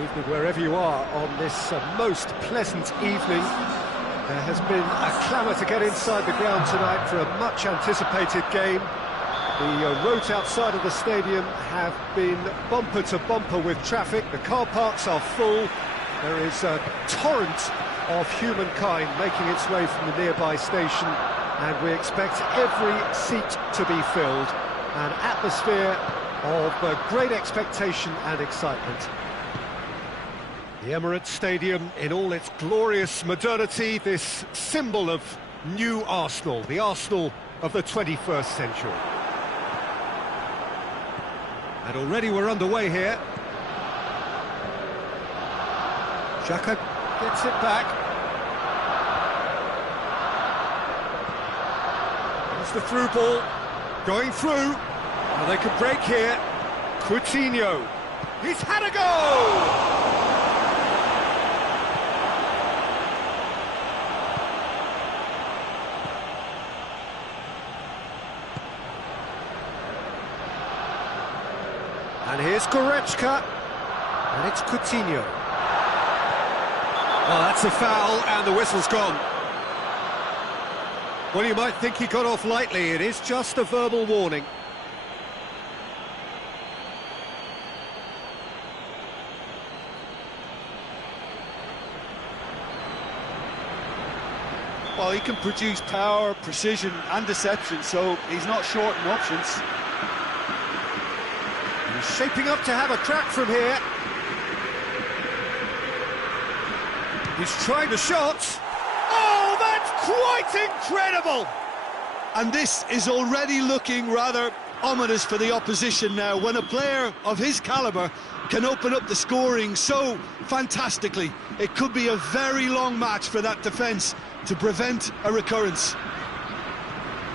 Evening, wherever you are on this most pleasant evening. There has been a clamour to get inside the ground tonight for a much-anticipated game. The roads outside of the stadium have been bumper to bumper with traffic. The car parks are full. There is a torrent of humankind making its way from the nearby station, and we expect every seat to be filled. An atmosphere of great expectation and excitement. The Emirates Stadium in all its glorious modernity, this symbol of new Arsenal, the Arsenal of the 21st century. And already we're underway here. Xhaka gets it back. There's the through ball, going through. Well, they could break here. Coutinho, he's had a go! And here's Goretzka, and it's Coutinho. Well, that's a foul, and the whistle's gone. Well, you might think he got off lightly. It is just a verbal warning. Well, he can produce power, precision and deception, so he's not short in options. He's shaping up to have a crack from here. He's trying the shot. Oh, that's quite incredible! And this is already looking rather ominous for the opposition now, when a player of his calibre can open up the scoring so fantastically. It could be a very long match for that defence to prevent a recurrence.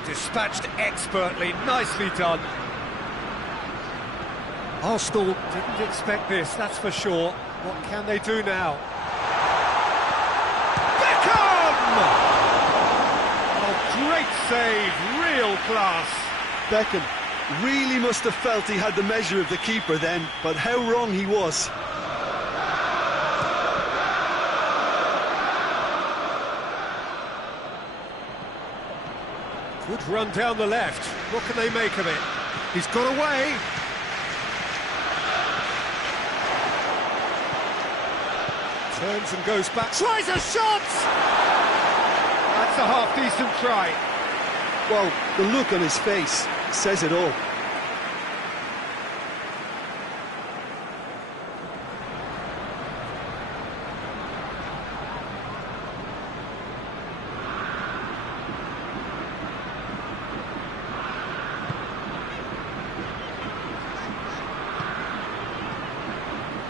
Dispatched expertly, nicely done. Arsenal didn't expect this, that's for sure. What can they do now? Beckham! Oh, great save, real class. Beckham really must have felt he had the measure of the keeper then, but how wrong he was. Good run down the left. What can they make of it? He's got away. Turns and goes back. Tries a shot! That's a half-decent try. Well, the look on his face says it all.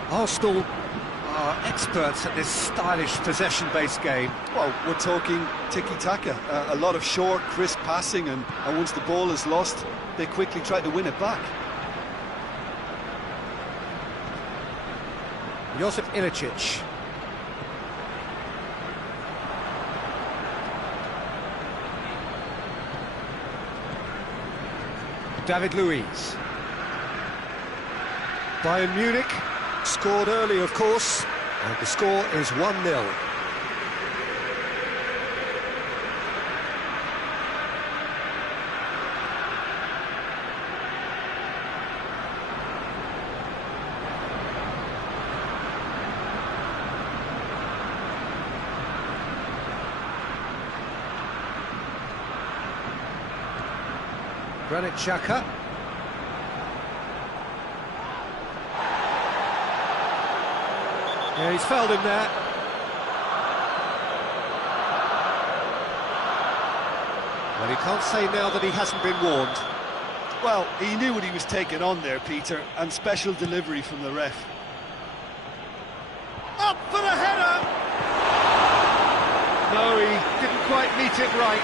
Arsenal are experts at this stylish possession-based game. Well, we're talking tiki-taka, a lot of short, crisp passing, and once the ball is lost, they quickly try to win it back. Josip Ilicic. David Luiz. Bayern Munich scored early, of course, and the score is 1-0. Granit Xhaka. Yeah, he's fouled him there. Well, he can't say now that he hasn't been warned. Well, he knew what he was taking on there, Peter, and special delivery from the ref. Up for the header! No, he didn't quite meet it right.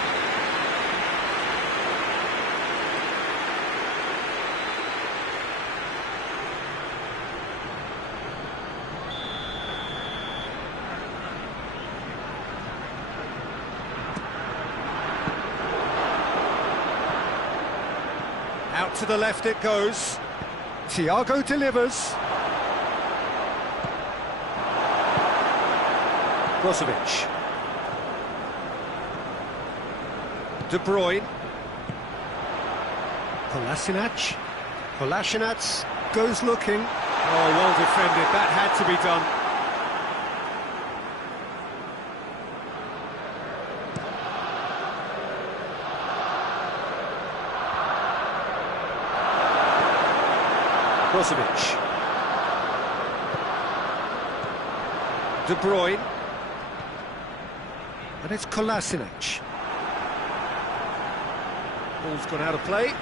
Out to the left it goes. Thiago delivers. Brozovic. De Bruyne. Kolasinac. Kolasinac goes looking. Oh, well defended. That had to be done. Brozovic. De Bruyne. And it's Kolasinac. Ball's gone out of play.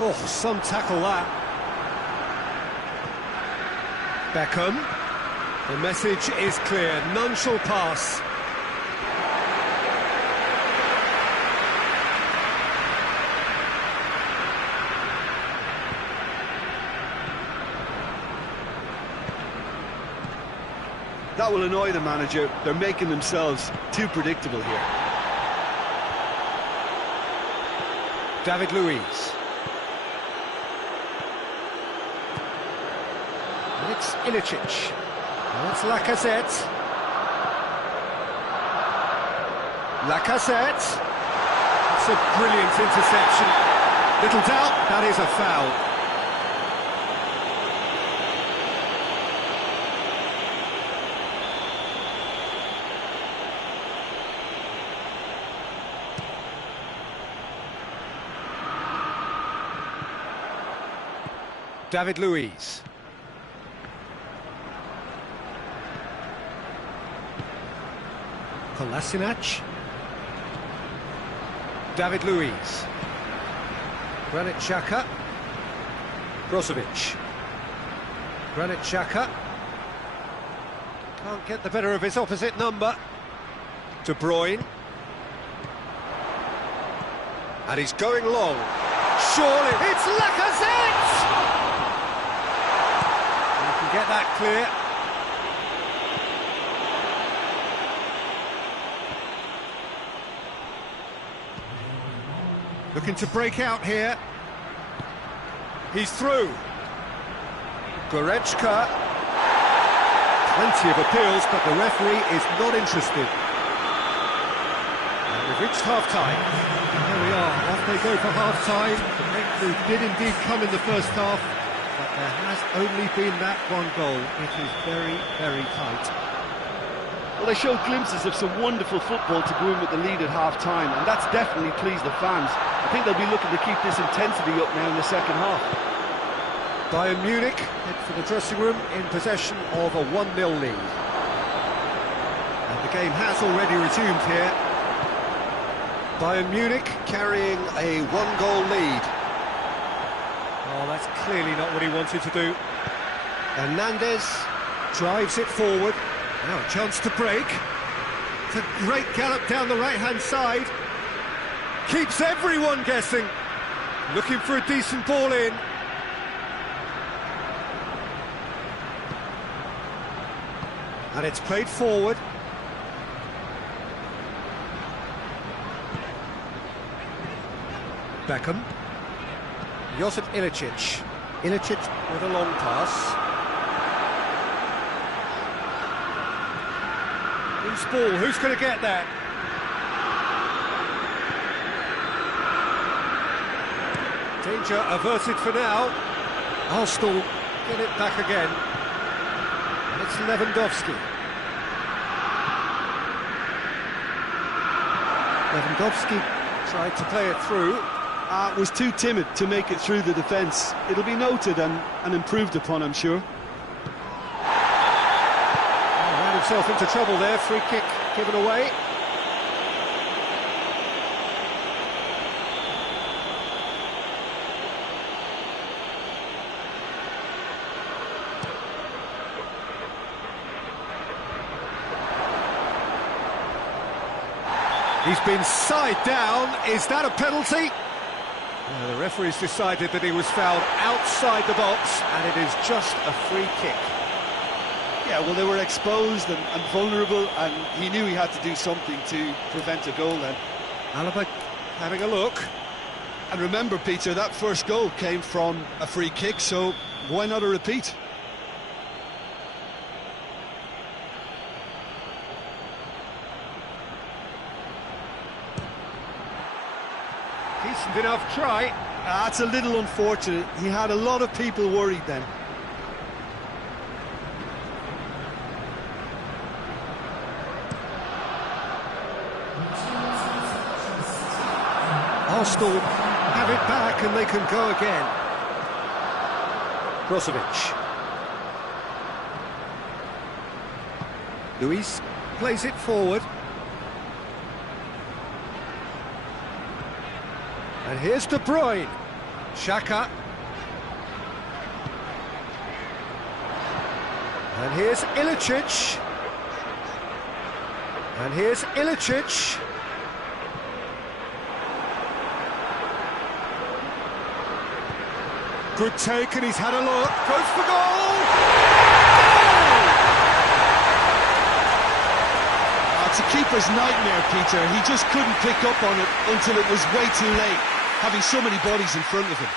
Oh, some tackle that. Beckham. The message is clear. None shall pass. That will annoy the manager. They're making themselves too predictable here. David Luiz. And it's Ilicic. And it's Lacazette. Lacazette. It's a brilliant interception. Little doubt, that is a foul. David Luiz. Kolasinac. David Luiz. Granit Xhaka. Brozovic. Granit Xhaka. Can't get the better of his opposite number. De Bruyne. And he's going long. Surely, it's Lacazette! Get that clear. Looking to break out here. He's through. Goretzka. Plenty of appeals, but the referee is not interested. And we've reached half-time. There we are, off they go for half-time. The breakthrough did indeed come in the first half. But there has only been that one goal. It is very, very tight. Well, they showed glimpses of some wonderful football to go in with the lead at half-time, and that's definitely pleased the fans. I think they'll be looking to keep this intensity up now in the second half. Bayern Munich head for the dressing room in possession of a 1-0 lead. And the game has already resumed here. Bayern Munich carrying a 1-goal lead. Oh, that's clearly not what he wanted to do. Hernandez drives it forward. Now a chance to break. It's a great gallop down the right-hand side. Keeps everyone guessing. Looking for a decent ball in. And it's played forward. Beckham. Josip Ilicic. Ilicic with a long pass. Loose ball, who's going to get that? Danger averted for now. Arsenal get it back again. And it's Lewandowski. Lewandowski tried to play it through. Was too timid to make it through the defence. It'll be noted and improved upon, I'm sure. Ran himself into trouble there, free kick given away. He's been side down. Is that a penalty? The referee's decided that he was fouled outside the box, and it is just a free kick. Yeah, well, they were exposed and vulnerable, and he knew he had to do something to prevent a goal then. Alaba having a look. And remember, Peter, that first goal came from a free kick, so why not a repeat? decent enough try. That's a little unfortunate. He had a lot of people worried then. Arsenal have it back and they can go again. Brozovic. Luis plays it forward. And here's De Bruyne. Xhaka. And here's Ilicic. And here's Ilicic. Good take, and he's had a look. Goes for goal! It's a keeper's nightmare, Peter. He just couldn't pick up on it until it was way too late, having so many bodies in front of him.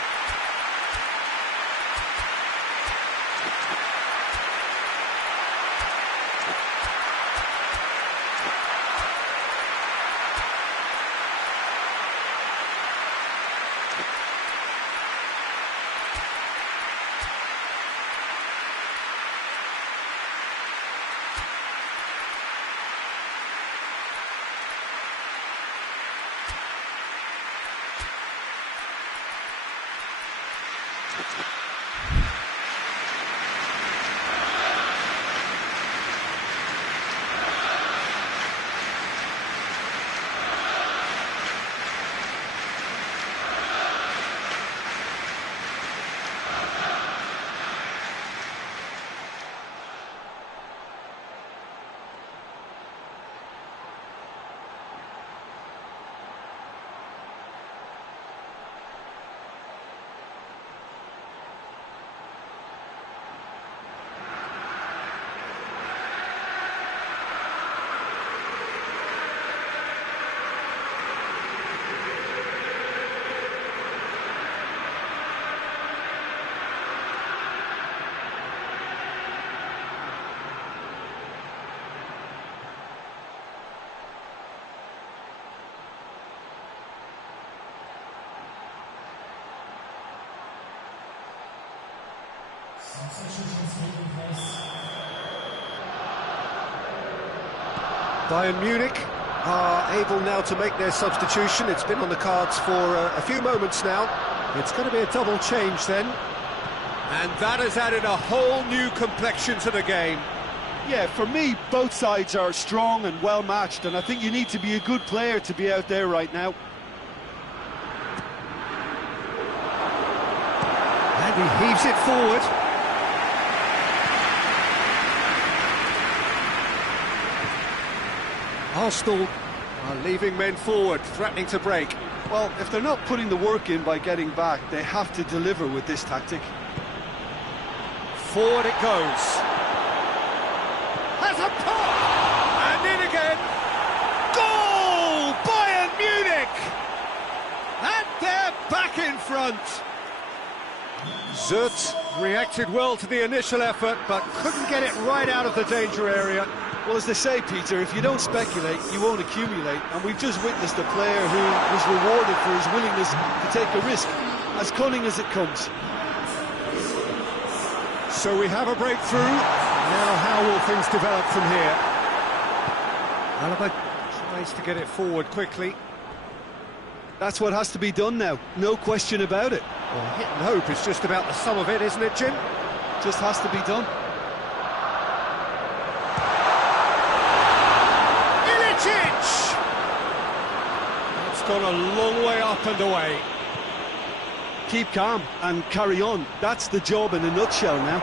Bayern Munich are able now to make their substitution. It's been on the cards for a few moments now. It's going to be a double change then. And that has added a whole new complexion to the game. Yeah, for me, both sides are strong and well matched, and I think you need to be a good player to be out there right now. And he heaves it forward. Arsenal are leaving men forward, threatening to break. Well, if they're not putting the work in by getting back, they have to deliver with this tactic. Forward it goes. Has a pop! And in again. Goal! Bayern Munich! And they're back in front. Zert reacted well to the initial effort, but couldn't get it right out of the danger area. Well, as they say, Peter, if you don't speculate, you won't accumulate. And we've just witnessed a player who was rewarded for his willingness to take a risk, as cunning as it comes. So we have a breakthrough. Now how will things develop from here? Alaba tries to get it forward quickly. That's what has to be done now, no question about it. Well, hit and hope is just about the sum of it, isn't it, Jim? Just has to be done. Ilicic! It's gone a long way up and away. Keep calm and carry on. That's the job in a nutshell now.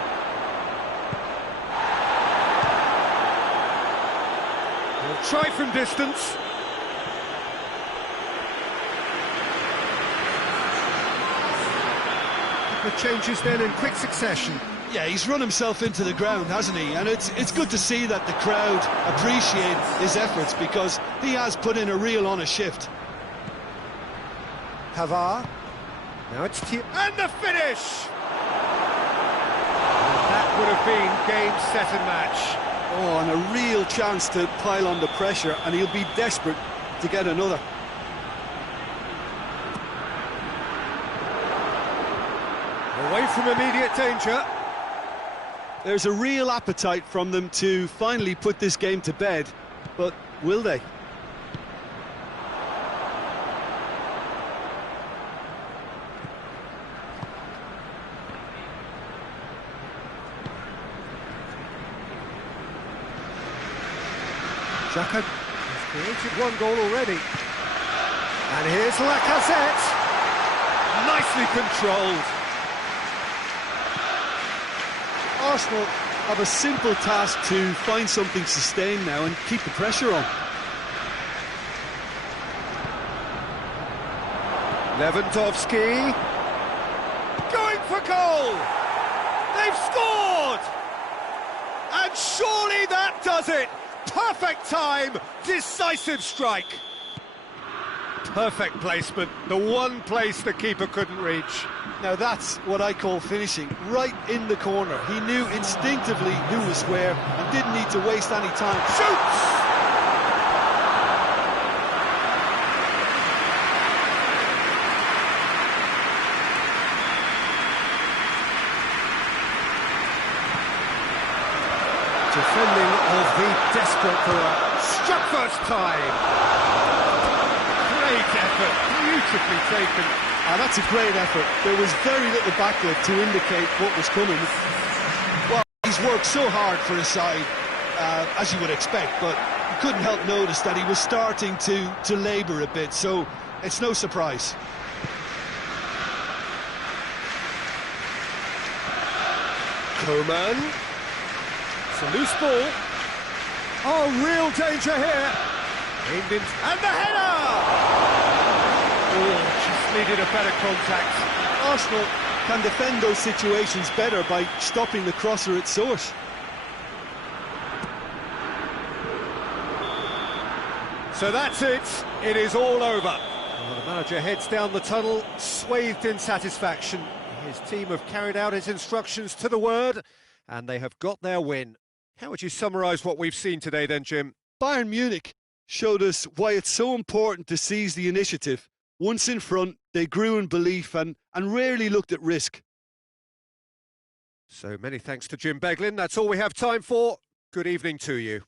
We'll try from distance. The changes then in quick succession. Yeah, he's run himself into the ground, hasn't he? And it's good to see that the crowd appreciate his efforts, because he has put in a real honest shift. Pavard. Now it's and the finish! And that would have been game, set and match. Oh, and a real chance to pile on the pressure, and he'll be desperate to get another. Away from immediate danger. There's a real appetite from them to finally put this game to bed, but will they? Xhaka has created one goal already. And here's Lacazette. Nicely controlled. Arsenal have a simple task to find something sustained now and keep the pressure on. Lewandowski. Going for goal! They've scored! And surely that does it! Perfect time, decisive strike. Perfect placement, the one place the keeper couldn't reach. Now that's what I call finishing, right in the corner. He knew instinctively who was where and didn't need to waste any time. Shoots! Defending of the desperate Varane. Struck first time. Great effort, beautifully taken. That's a great effort. There was very little backlift to indicate what was coming. Well, he's worked so hard for his side, as you would expect, but you couldn't help notice that he was starting to labour a bit, so it's no surprise. Coman. It's a loose ball. Oh, real danger here. Aimed in, and the header! Oh, just needed a better contact. Arsenal can defend those situations better by stopping the crosser at source. So that's it. It is all over. Well, the manager heads down the tunnel, swathed in satisfaction. His team have carried out his instructions to the word, and they have got their win. How would you summarise what we've seen today then, Jim? Bayern Munich showed us why it's so important to seize the initiative. Once in front, they grew in belief and rarely looked at risk. So many thanks to Jim Beglin. That's all we have time for. Good evening to you.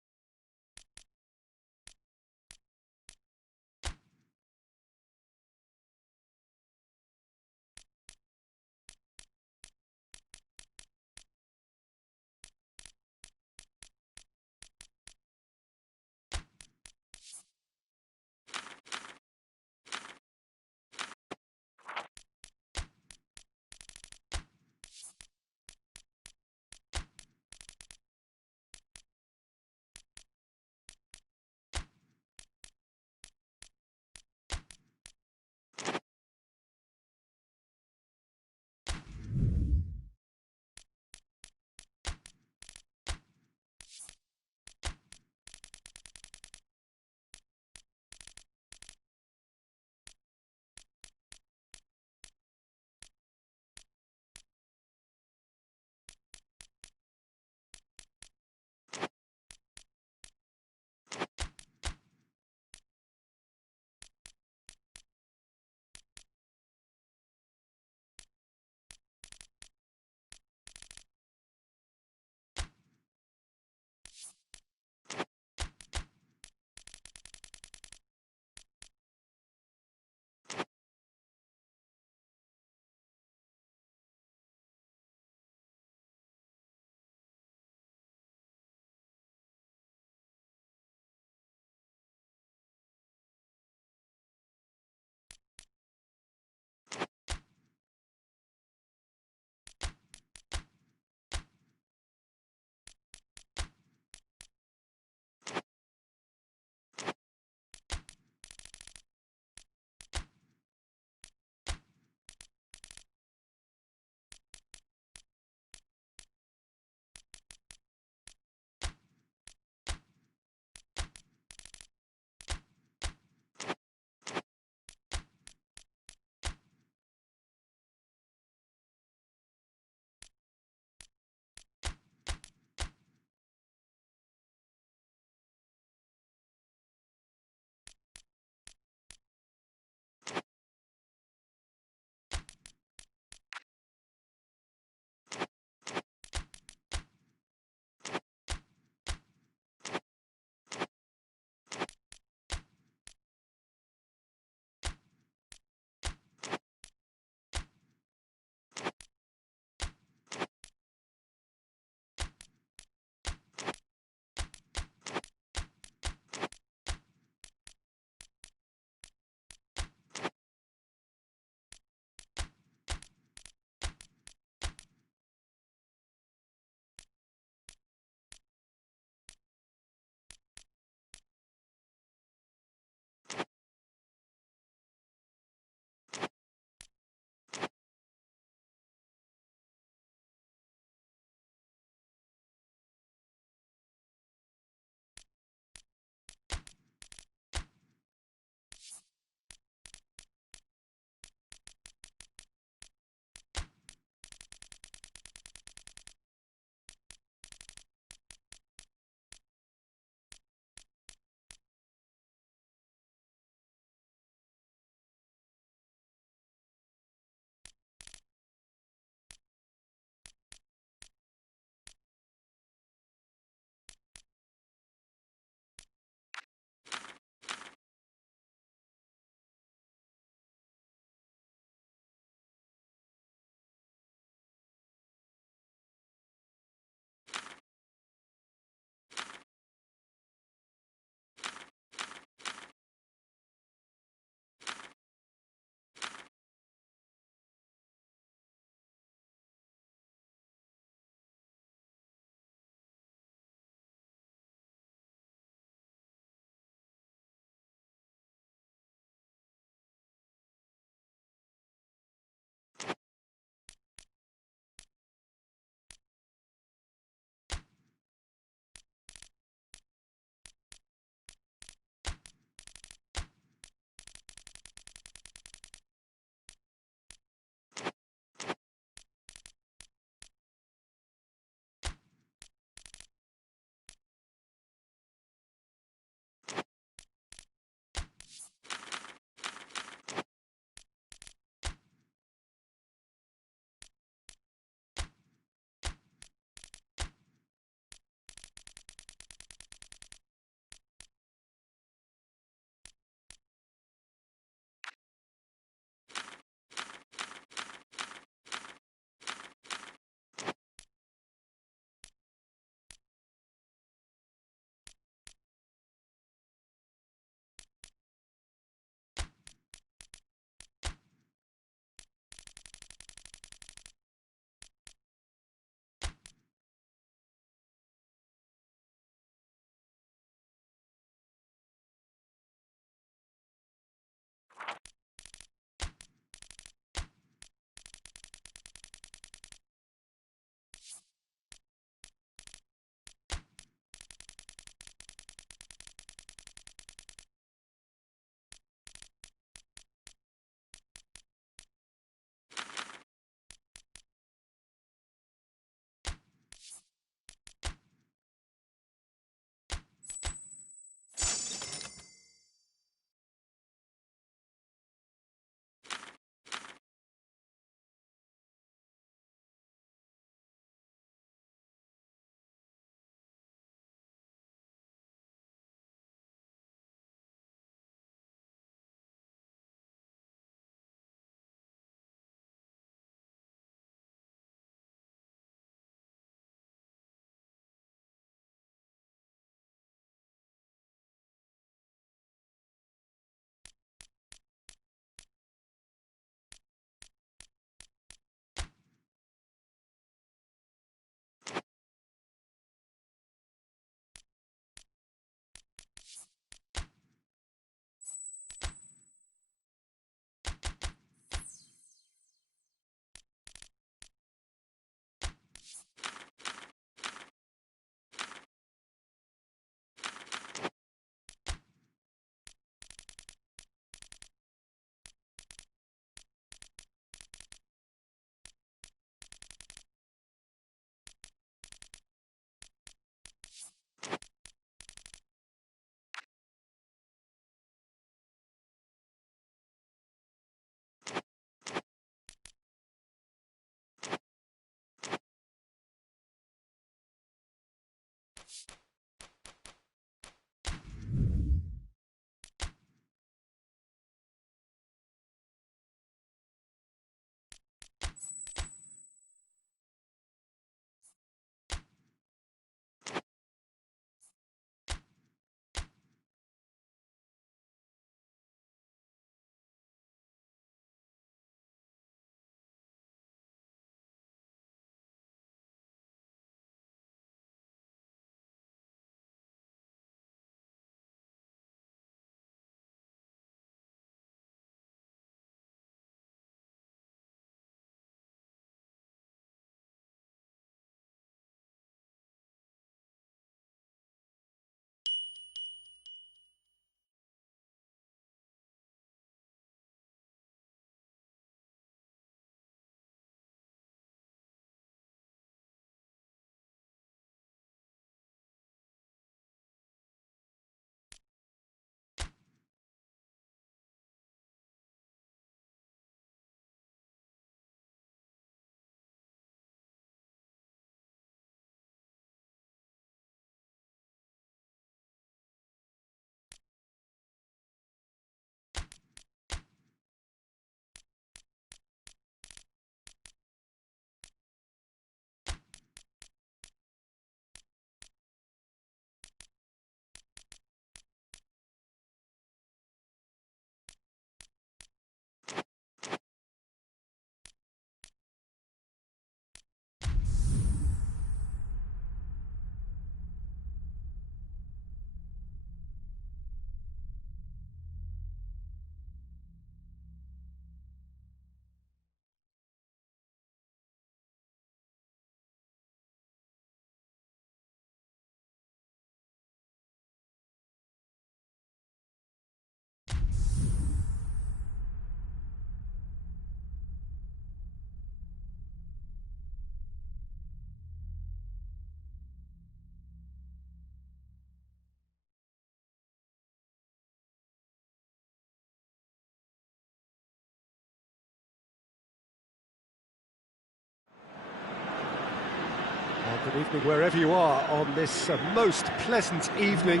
Good evening wherever you are on this most pleasant evening.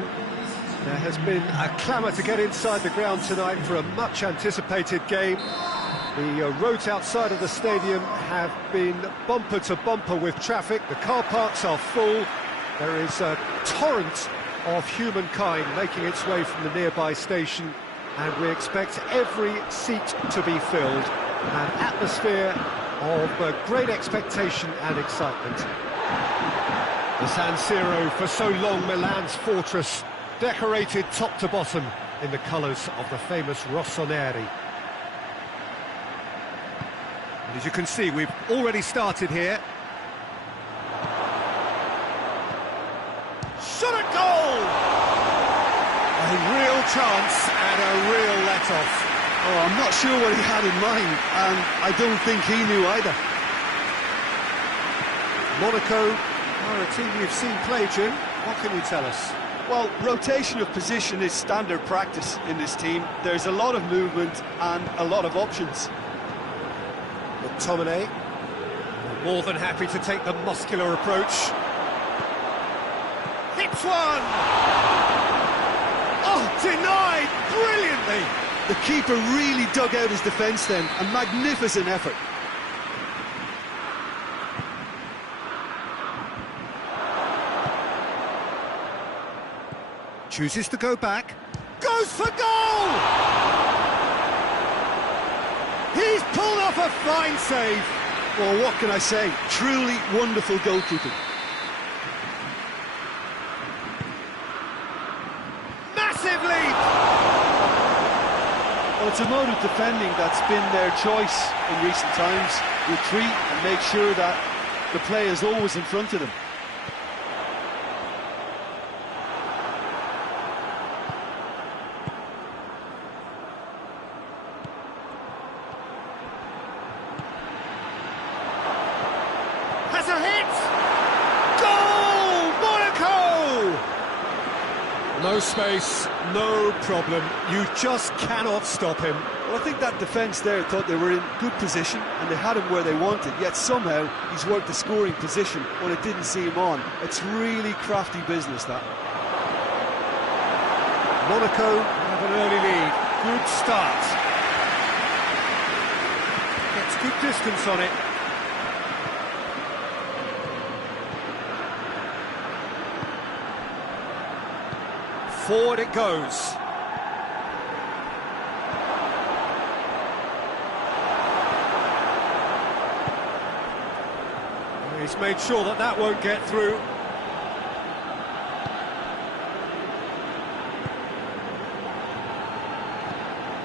There has been a clamour to get inside the ground tonight for a much anticipated game. The roads outside of the stadium have been bumper to bumper with traffic. The car parks are full. There is a torrent of humankind making its way from the nearby station, and we expect every seat to be filled. An atmosphere of great expectation and excitement. The San Siro, for so long Milan's fortress, decorated top to bottom in the colours of the famous Rossoneri. And as you can see, we've already started here. Shot at goal! A real chance and a real let-off. Oh, I'm not sure what he had in mind, and I don't think he knew either. Monaco are a team you've seen play, Jim. What can you tell us? Well, rotation of position is standard practice in this team. There's a lot of movement and a lot of options. McTominay, more than happy to take the muscular approach. Hits one! Oh, denied brilliantly! The keeper really dug out his defence then. A magnificent effort. Chooses to go back. Goes for goal! He's pulled off a fine save. Well, what can I say? Truly wonderful goalkeeping. Massive leap! Well, it's a mode of defending that's been their choice in recent times. Retreat and make sure that the play is always in front of them. Has a hit! Goal! Monaco! No space. No problem. You just cannot stop him. Well, I think that defence there thought they were in good position and they had him where they wanted, yet somehow he's worked the scoring position when it didn't see him on. It's really crafty business, that. Monaco have an early lead. Good start. Gets good distance on it. Forward it goes. He's made sure that that won't get through.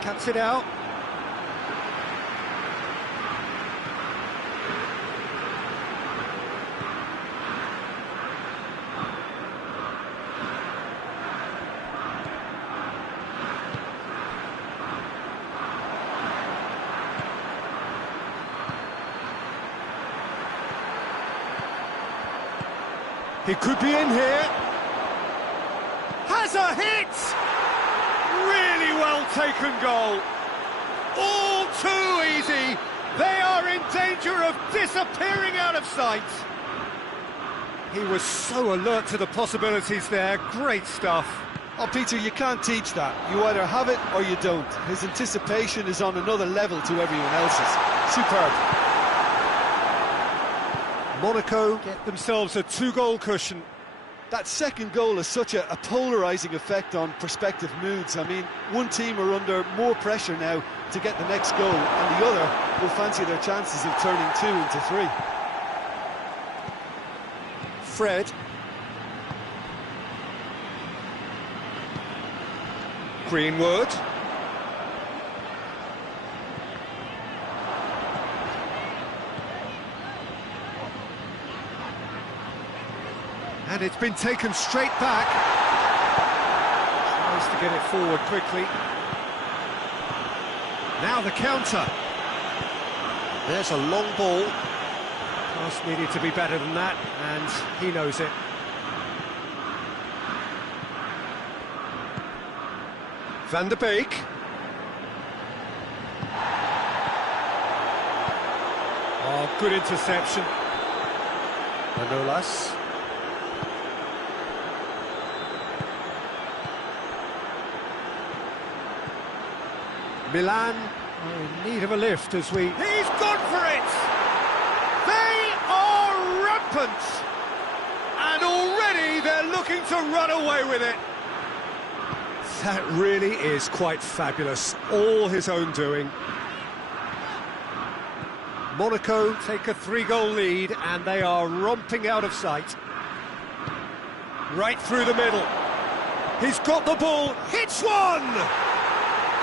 Cuts it out. He could be in here. Has a hit! Really well taken goal. All too easy. They are in danger of disappearing out of sight. He was so alert to the possibilities there. Great stuff. Oh, Peter, you can't teach that. You either have it or you don't. His anticipation is on another level to everyone else's. Superb. Monaco get themselves a 2-goal cushion. That second goal has such a polarising effect on prospective moods. I mean, one team are under more pressure now to get the next goal, and the other will fancy their chances of turning 2 into 3. Fred. Greenwood. And it's been taken straight back. Tries to get it forward quickly. Now the counter. There's a long ball. Pass needed to be better than that, and he knows it. Van der Beek. Oh, good interception. Manolas. Milan are in need of a lift as we... He's gone for it! They are rampant! And already they're looking to run away with it. That really is quite fabulous. All his own doing. Monaco take a 3-goal lead and they are romping out of sight. Right through the middle. He's got the ball. Hits one!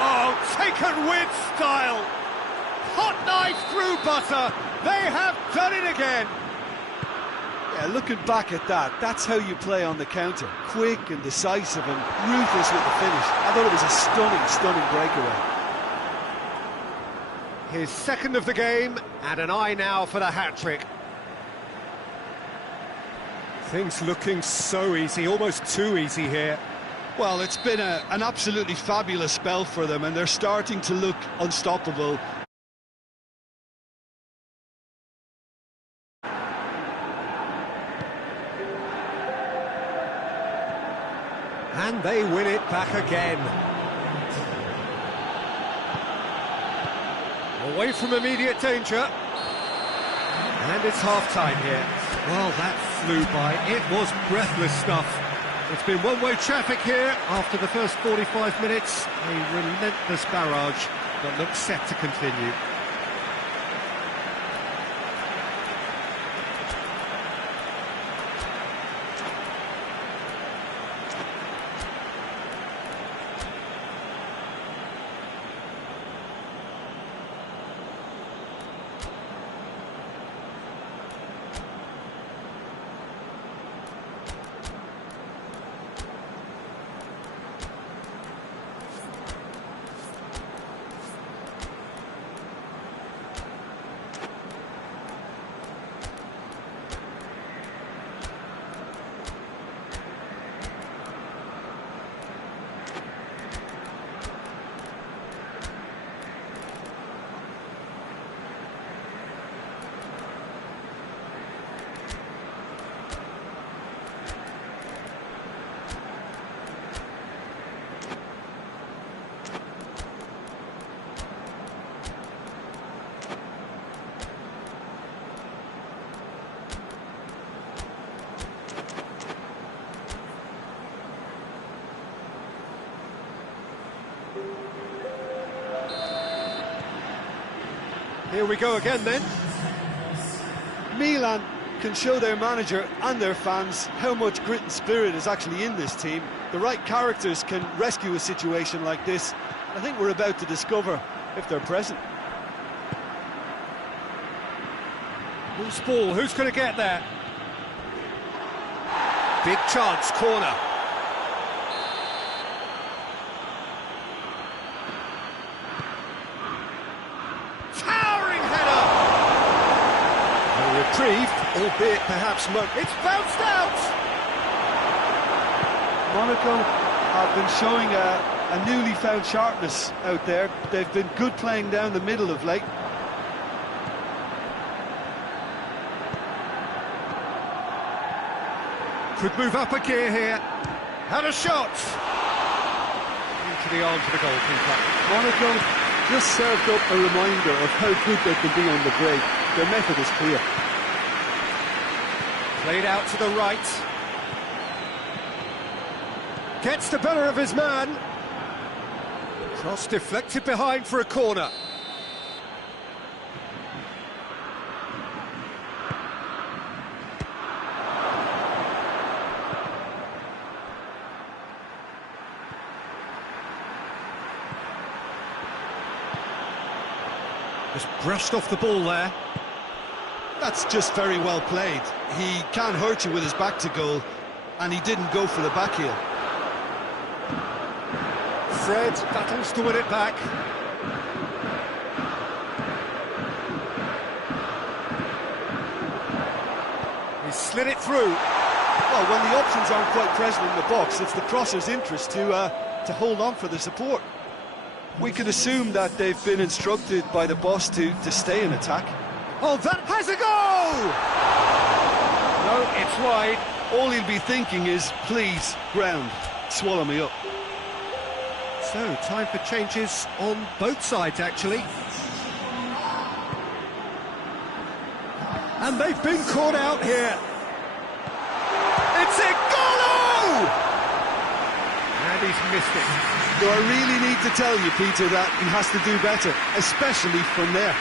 Oh, taken with style. Hot knife through butter. They have done it again. Yeah, looking back at that, that's how you play on the counter. Quick and decisive and ruthless with the finish. I thought it was a stunning breakaway. His second of the game, and an eye now for the hat-trick. Things looking so easy, almost too easy here. Well, it's been an absolutely fabulous spell for them, and they're starting to look unstoppable. And they win it back again. Away from immediate danger. And it's half-time here. Well, that flew by. It was breathless stuff. It's been one-way traffic here after the first 45 minutes. A relentless barrage that looks set to continue. Here we go again then. Milan can show their manager and their fans how much grit and spirit is actually in this team. The right characters can rescue a situation like this. I think we're about to discover if they're present. Loose ball, who's going to get that? Big chance, corner. Towering header! A reprieve, albeit perhaps it's bounced out! Monaco have been showing a newly found sharpness out there. They've been good playing down the middle of late. Could move up a gear here. Had a shot! Into the arms of the goalkeeper. Monaco just served up a reminder of how good they can be on the break. Their method is clear. Played out to the right. Gets the better of his man. Cross deflected behind for a corner. Just brushed off the ball there. That's just very well played. He can't hurt you with his back to goal, and he didn't go for the back heel. Fred battles to win it back. He slid it through. Well, when the options aren't quite present in the box, it's the crosser's interest to hold on for the support. We can assume that they've been instructed by the boss to stay in attack. Oh, that has a goal! No, it's wide. All he'll be thinking is, please, ground, swallow me up. So, time for changes on both sides, actually. And they've been caught out here. It's Igalo! And he's missed it. Do I really need to tell you, Peter, that he has to do better, especially from there?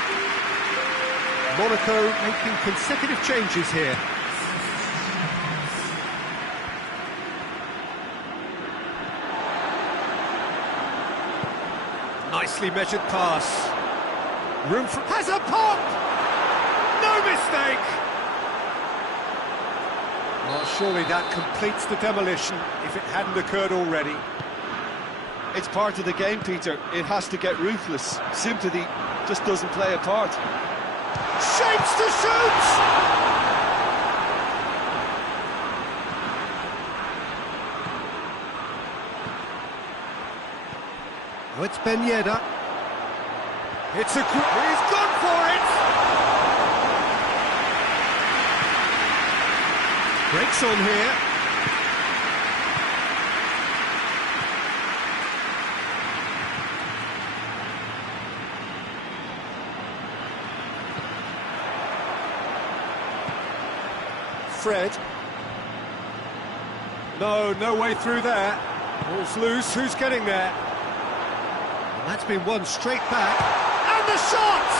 Monaco making consecutive changes here. Nicely measured pass. Room for... has a pop! No mistake! Well, surely that completes the demolition if it hadn't occurred already. It's part of the game, Peter. It has to get ruthless. Sympathy just doesn't play a part. Shapes to shoot! Oh, it's Ben Yedder. It's a... he's gone for it! Breaks on here. Fred. No way through there. Ball's loose, who's getting there? And that's been won straight back. And the shot!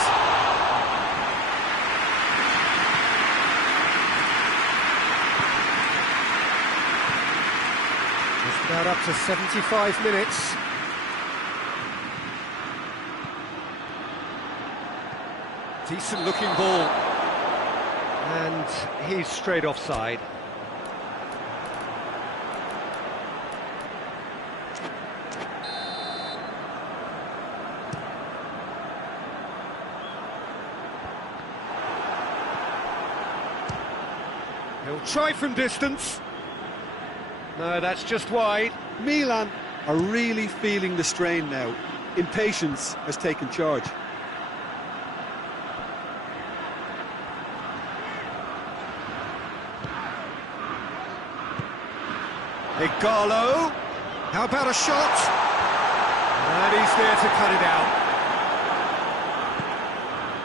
Just about up to 75 minutes. Decent looking ball. And he's straight offside. He'll try from distance. No, that's just wide. Milan are really feeling the strain now. Impatience has taken charge. Igalo, how about a shot? And he's there to cut it out.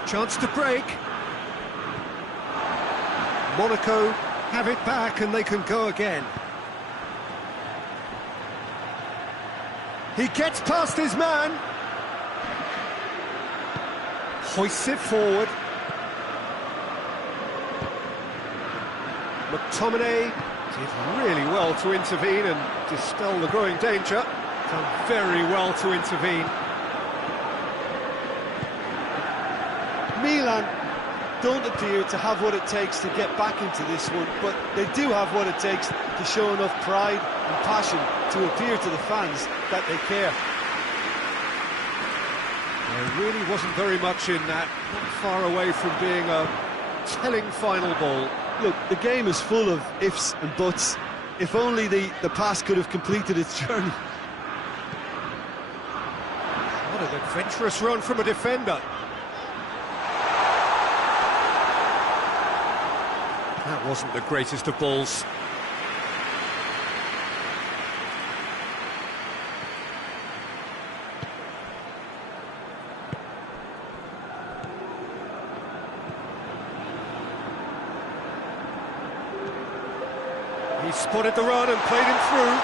Chance to break. Monaco have it back and they can go again. He gets past his man. Hoists it forward. McTominay did really well to intervene and dispel the growing danger. Done very well to intervene. Milan don't appear to have what it takes to get back into this one, but they do have what it takes to show enough pride and passion to appear to the fans that they care. There really wasn't very much in that, not far away from being a telling final ball. Look, the game is full of ifs and buts. If only the pass could have completed its journey. What an adventurous run from a defender. That wasn't the greatest of balls. He spotted the run and played him through.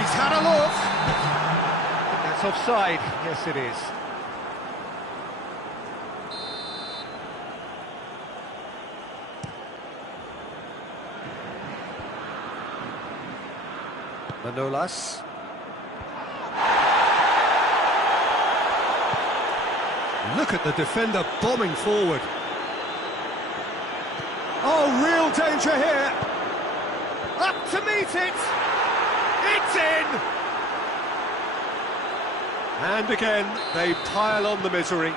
He's had a look. I think that's offside. Yes, it is. Manolas. Look at the defender bombing forward. Oh, real danger here. Up to meet it. It's in. And again, they pile on the misery.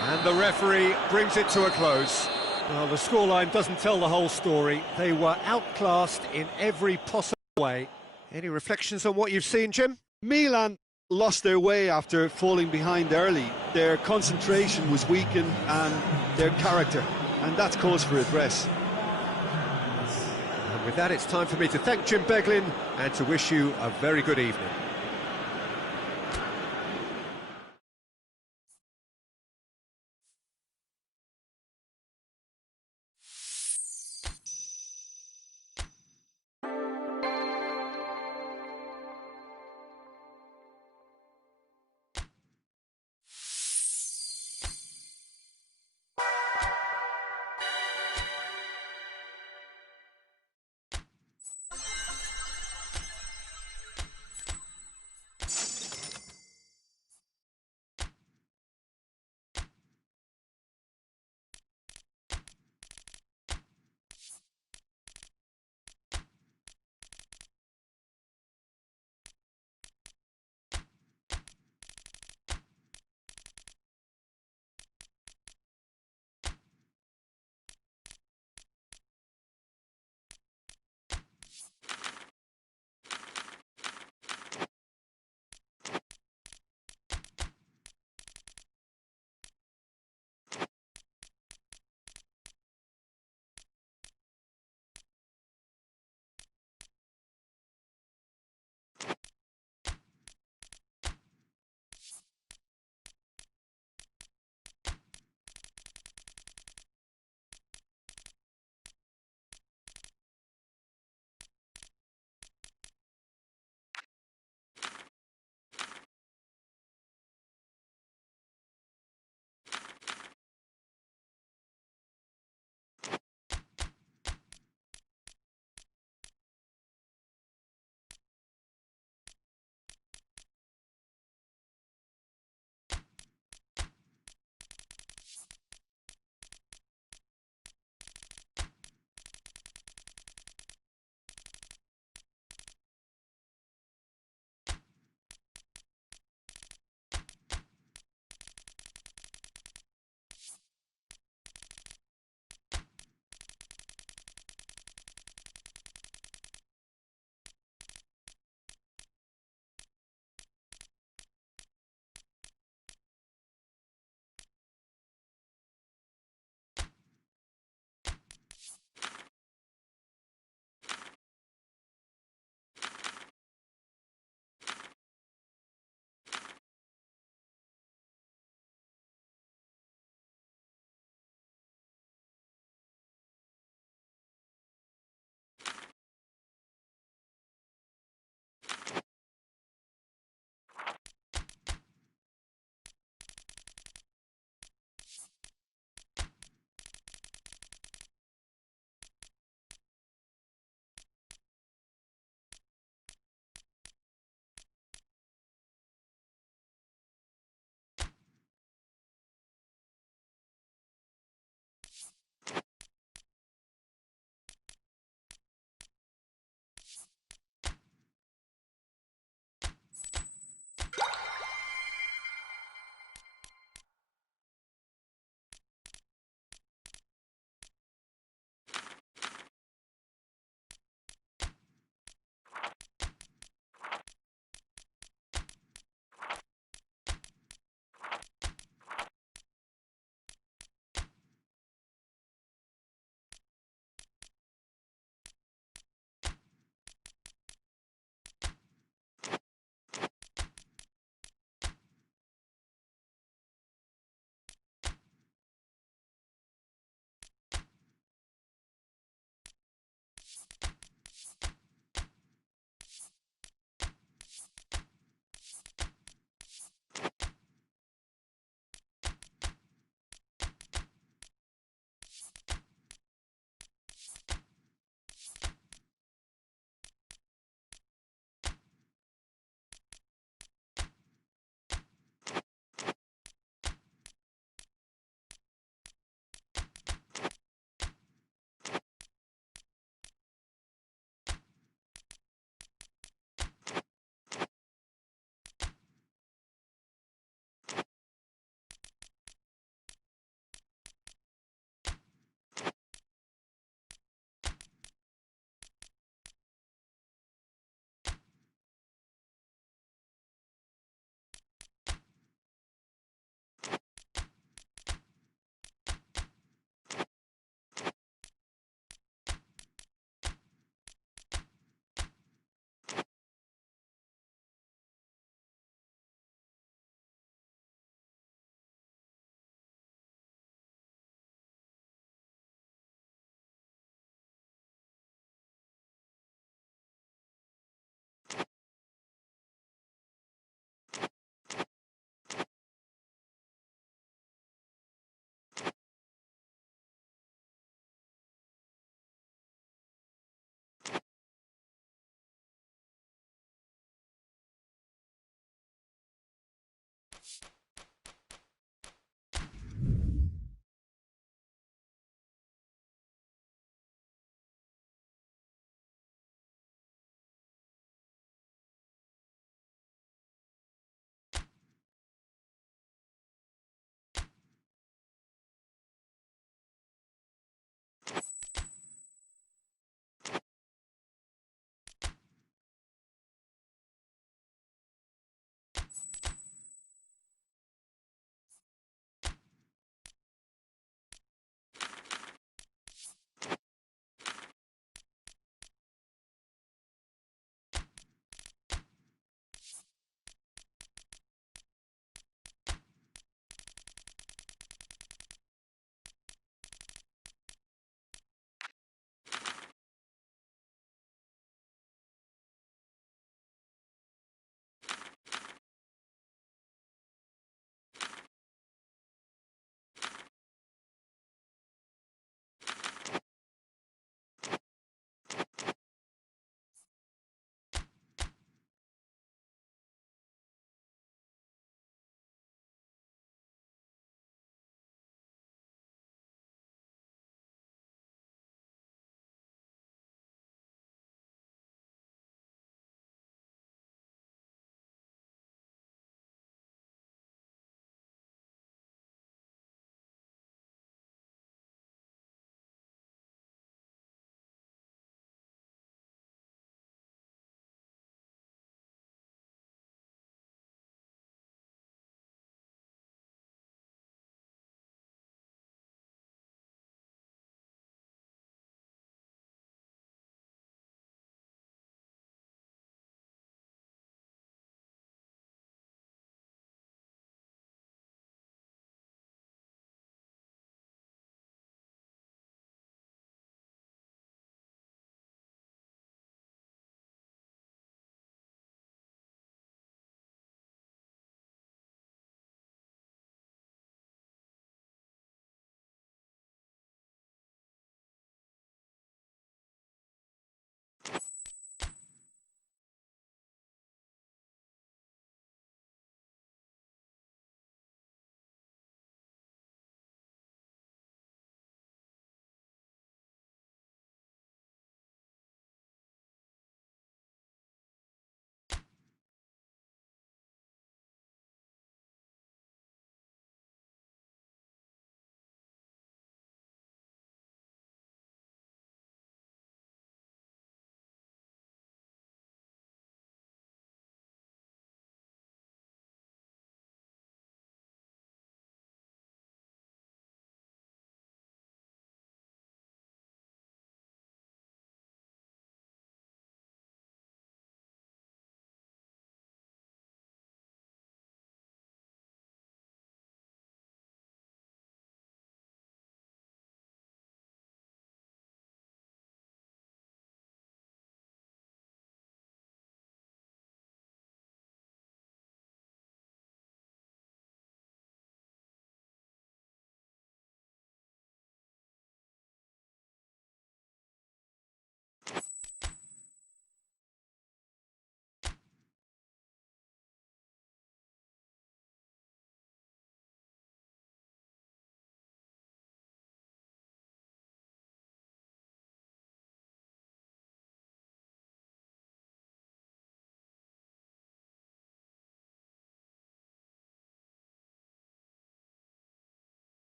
And the referee brings it to a close. Well, the scoreline doesn't tell the whole story. They were outclassed in every possible way. Any reflections on what you've seen, Jim? Milan lost their way after falling behind early. Their concentration was weakened and their character, and that's cause for address. And with that, it's time for me to thank Jim Beglin and to wish you a very good evening.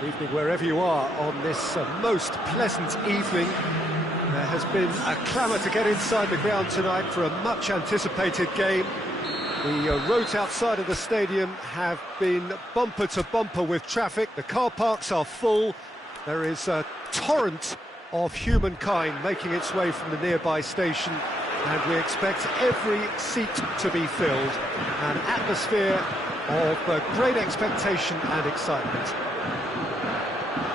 Good evening wherever you are on this most pleasant evening. There has been a clamour to get inside the ground tonight for a much anticipated game. The roads outside of the stadium have been bumper to bumper with traffic. The car parks are full. There is a torrent of humankind making its way from the nearby station, and we expect every seat to be filled. An atmosphere of great expectation and excitement.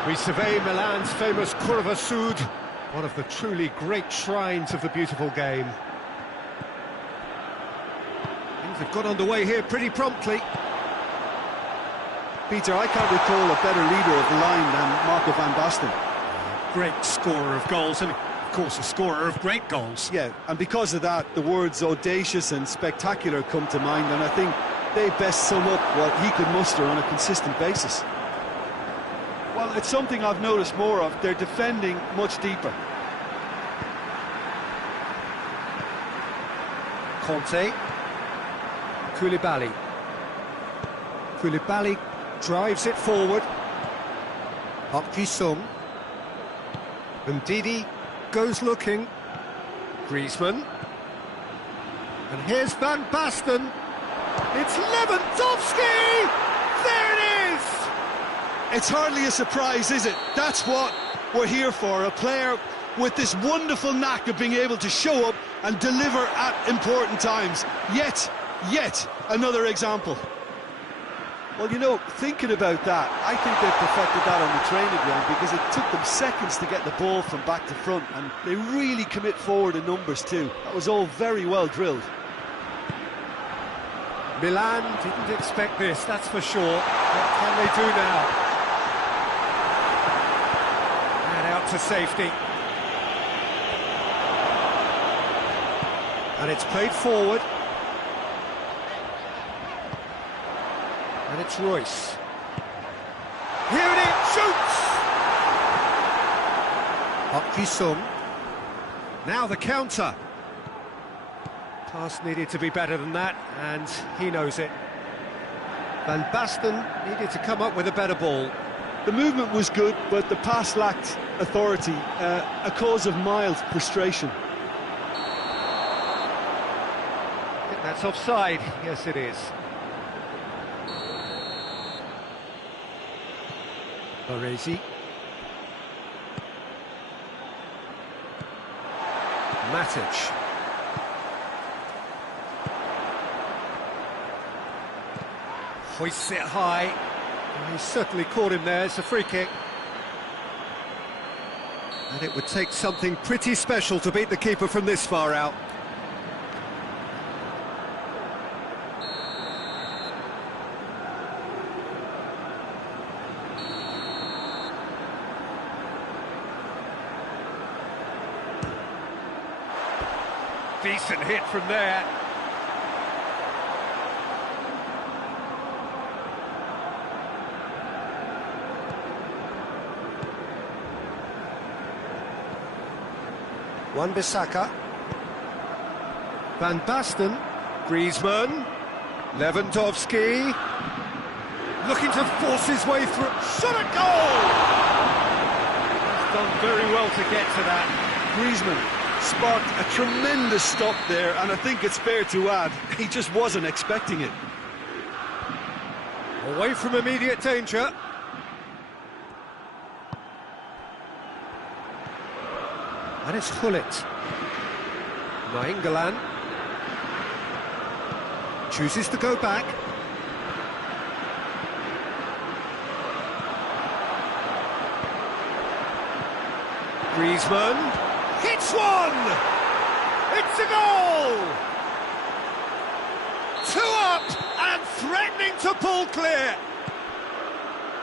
We survey Milan's famous Curva Sud, one of the truly great shrines of the beautiful game. Things have got underway here pretty promptly. Peter, I can't recall a better leader of the line than Marco van Basten. Great scorer of goals, and of course a scorer of great goals. Yeah, and because of that, the words audacious and spectacular come to mind, and I think they best sum up what he could muster on a consistent basis. Well, it's something I've noticed more of. They're defending much deeper. Conte. Koulibaly. Koulibaly drives it forward. Park Ji-sung. And Ndidi goes looking. Griezmann. And here's Van Basten. It's Lewandowski! There it is! It's hardly a surprise, is it? That's what we're here for, a player with this wonderful knack of being able to show up and deliver at important times. Yet another example. Well, you know, thinking about that, I think they've perfected that on the training ground, because it took them seconds to get the ball from back to front, and they really commit forward in numbers too. That was all very well drilled. Milan didn't expect this, that's for sure. What can they do now? And out to safety. And it's played forward. And it's Royce. Here it is, shoots! Park Ji-sung. Now the counter. Pass needed to be better than that, and he knows it. Van Basten needed to come up with a better ball. The movement was good, but the pass lacked authority, a cause of mild frustration. I think that's offside. Yes, it is. Baresi. Matic. Hoists it high. And he's certainly caught him there. It's a free kick. And it would take something pretty special to beat the keeper from this far out. Decent hit from there. Wan-Bissaka. Van Basten. Griezmann. Lewandowski. Looking to force his way through. Shot at goal! He's done very well to get to that. Griezmann sparked a tremendous stop there, and I think it's fair to add, he just wasn't expecting it. Away from immediate danger. And it's Gullit. Nainggolan chooses to go back. Griezmann hits one! It's a goal! 2 up and threatening to pull clear.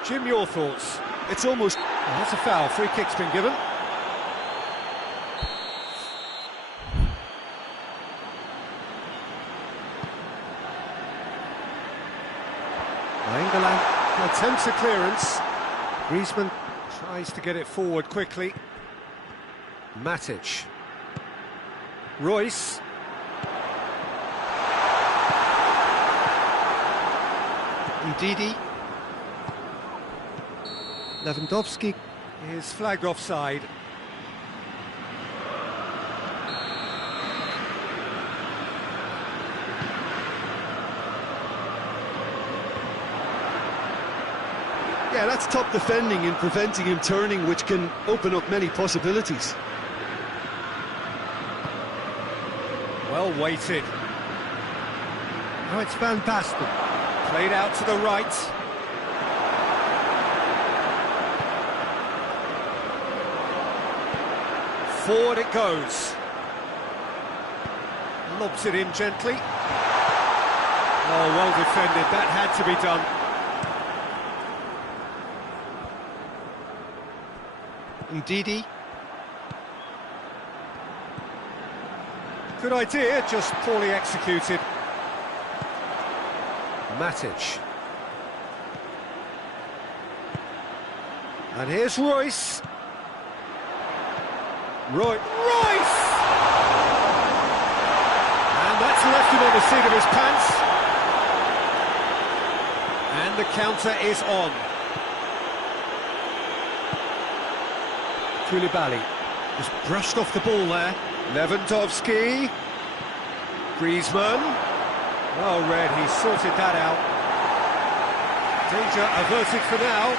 Jim, your thoughts? It's almost... Oh, that's a foul. Free kick's been given. Nainggolan attempts a clearance. Griezmann tries to get it forward quickly. Matic. Royce. Ndidi. Lewandowski is flagged offside. Yeah, that's top defending and preventing him turning, which can open up many possibilities. Well weighted. Now it's Van Basten. Played out to the right. Forward it goes. Lobs it in gently. Oh, well defended. That had to be done. Ndidi. Good idea, just poorly executed. Matic. And here's Royce. Royce! And that's left him on the seat of his pants. And the counter is on. Koulibaly just brushed off the ball there. Lewandowski. Griezmann. Well read, he sorted that out. Danger averted for now.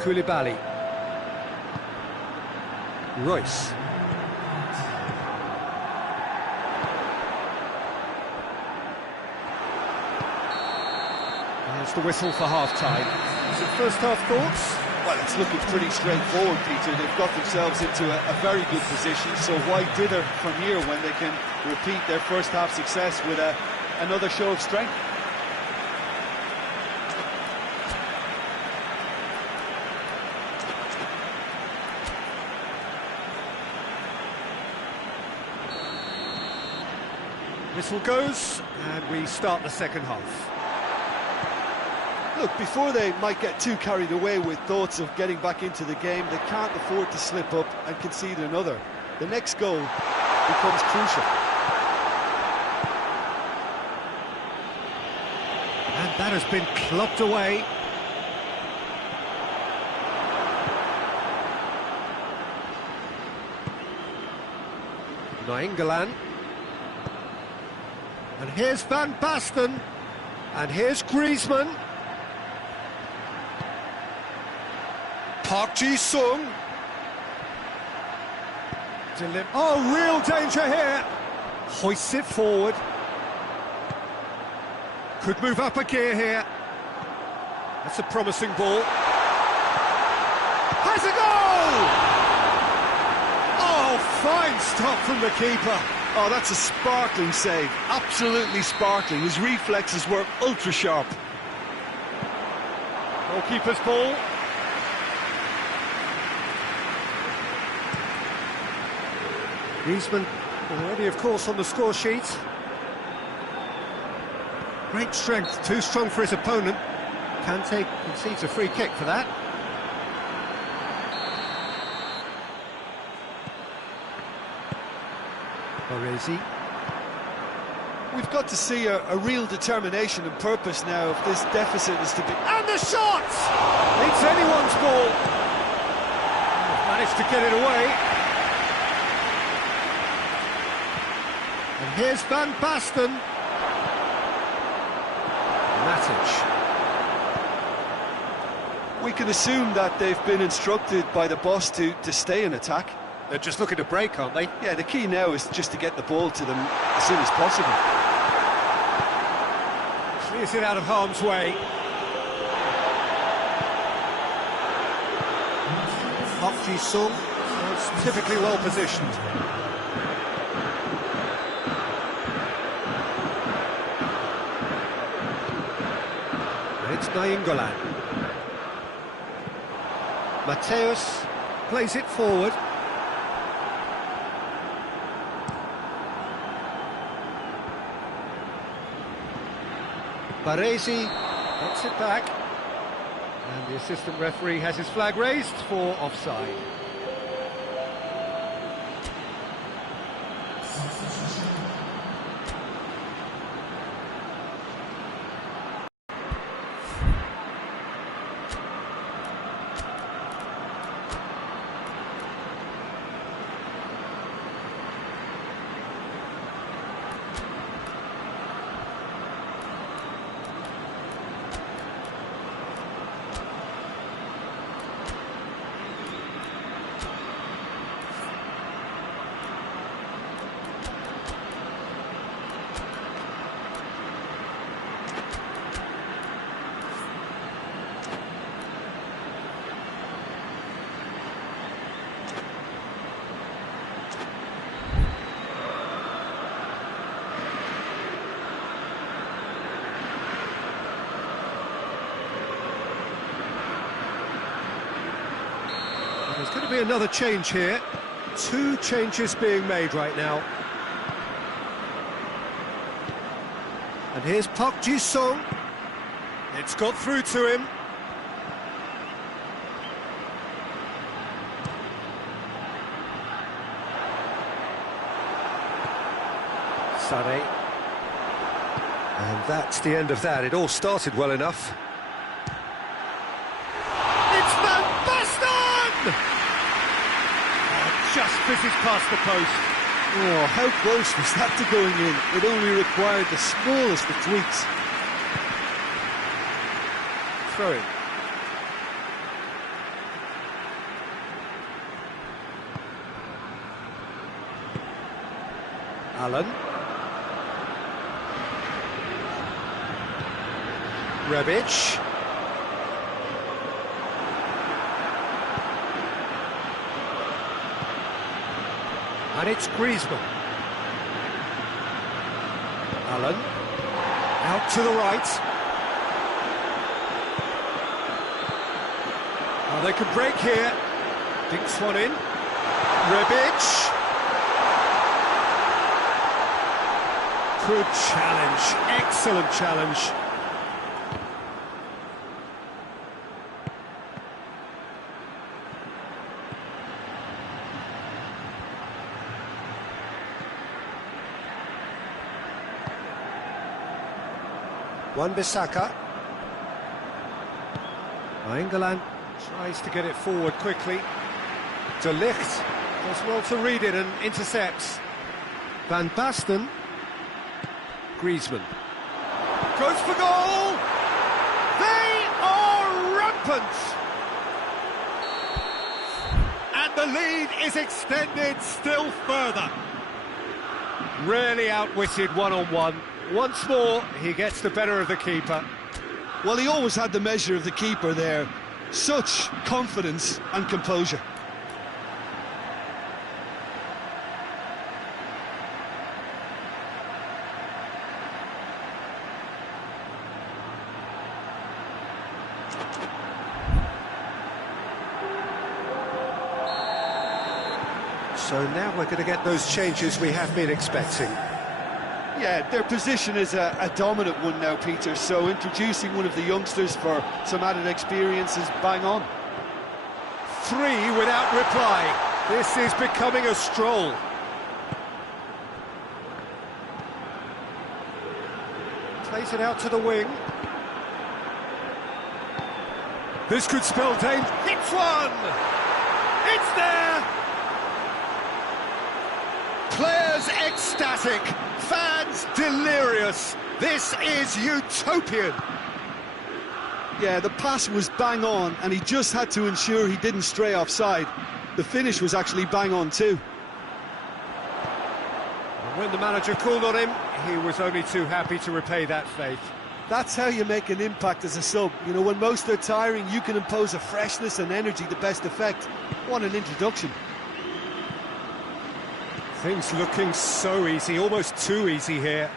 Koulibaly. Royce. There's the whistle for half-time. Is it first-half thoughts? Well, it's looking pretty straightforward, Peter. They've got themselves into a very good position, so why dither from here when they can repeat their first-half success with another show of strength? Whistle goes, and we start the second half. Look, before they might get too carried away with thoughts of getting back into the game, they can't afford to slip up and concede another. The next goal becomes crucial. And that has been clocked away. Nainggolan. And here's Van Basten. And here's Griezmann. Park Ji-sung. Oh, real danger here. Hoists it forward. Could move up a gear here. That's a promising ball. Has a goal! Oh, fine stop from the keeper. Oh, that's a sparkling save. Absolutely sparkling. His reflexes were ultra-sharp. Goalkeeper's ball. Griezmann already, of course, on the score sheet. Great strength, too strong for his opponent. Kante concedes a free kick for that. Baresi. We've got to see a real determination and purpose now if this deficit is to be... And the shot! It's anyone's ball. Managed to get it away. And here's Van Basten. Matic. We can assume that they've been instructed by the boss to stay in attack. They're just looking to break, aren't they? Yeah, the key now is just to get the ball to them as soon as possible. Clears it out of harm's way. Park Ji-sung was typically well positioned. It's Nainggolan. Mateus plays it forward. Baresi gets it back. And the assistant referee has his flag raised for offside. There's going to be another change here. Two changes being made right now. And here's Park Ji-sung. It's got through to him. Sané. And that's the end of that. It all started well enough. It's Van Basten! Just fizzes past the post. Oh, how close was that to going in? It only required the smallest of tweaks. Throw it. Allen. Rebic. And it's Griezmann. Allen. Out to the right. Oh, they could break here. Dinks one in. Rebic. Good challenge. Excellent challenge. Wan-Bissaka. England tries to get it forward quickly. De Ligt does well to read it and intercepts. Van Basten. Griezmann. Goes for goal! They are rampant! And the lead is extended still further. Really outwitted one-on-one. Once more, he gets the better of the keeper. Well, he always had the measure of the keeper there. Such confidence and composure. So now we're going to get those changes we have been expecting. Yeah, their position is a dominant one now, Peter, so introducing one of the youngsters for some added experience is bang on. Three without reply. This is becoming a stroll. Plays it out to the wing. This could spell danger. Hits one! It's there! Players ecstatic, fans delirious. This is utopian. Yeah, the pass was bang on, and he just had to ensure he didn't stray offside. The finish was actually bang on too. And when the manager called on him, he was only too happy to repay that faith. That's how you make an impact as a sub. You know, when most are tiring, you can impose a freshness and energy to best effect. What an introduction. Things looking so easy, almost too easy here.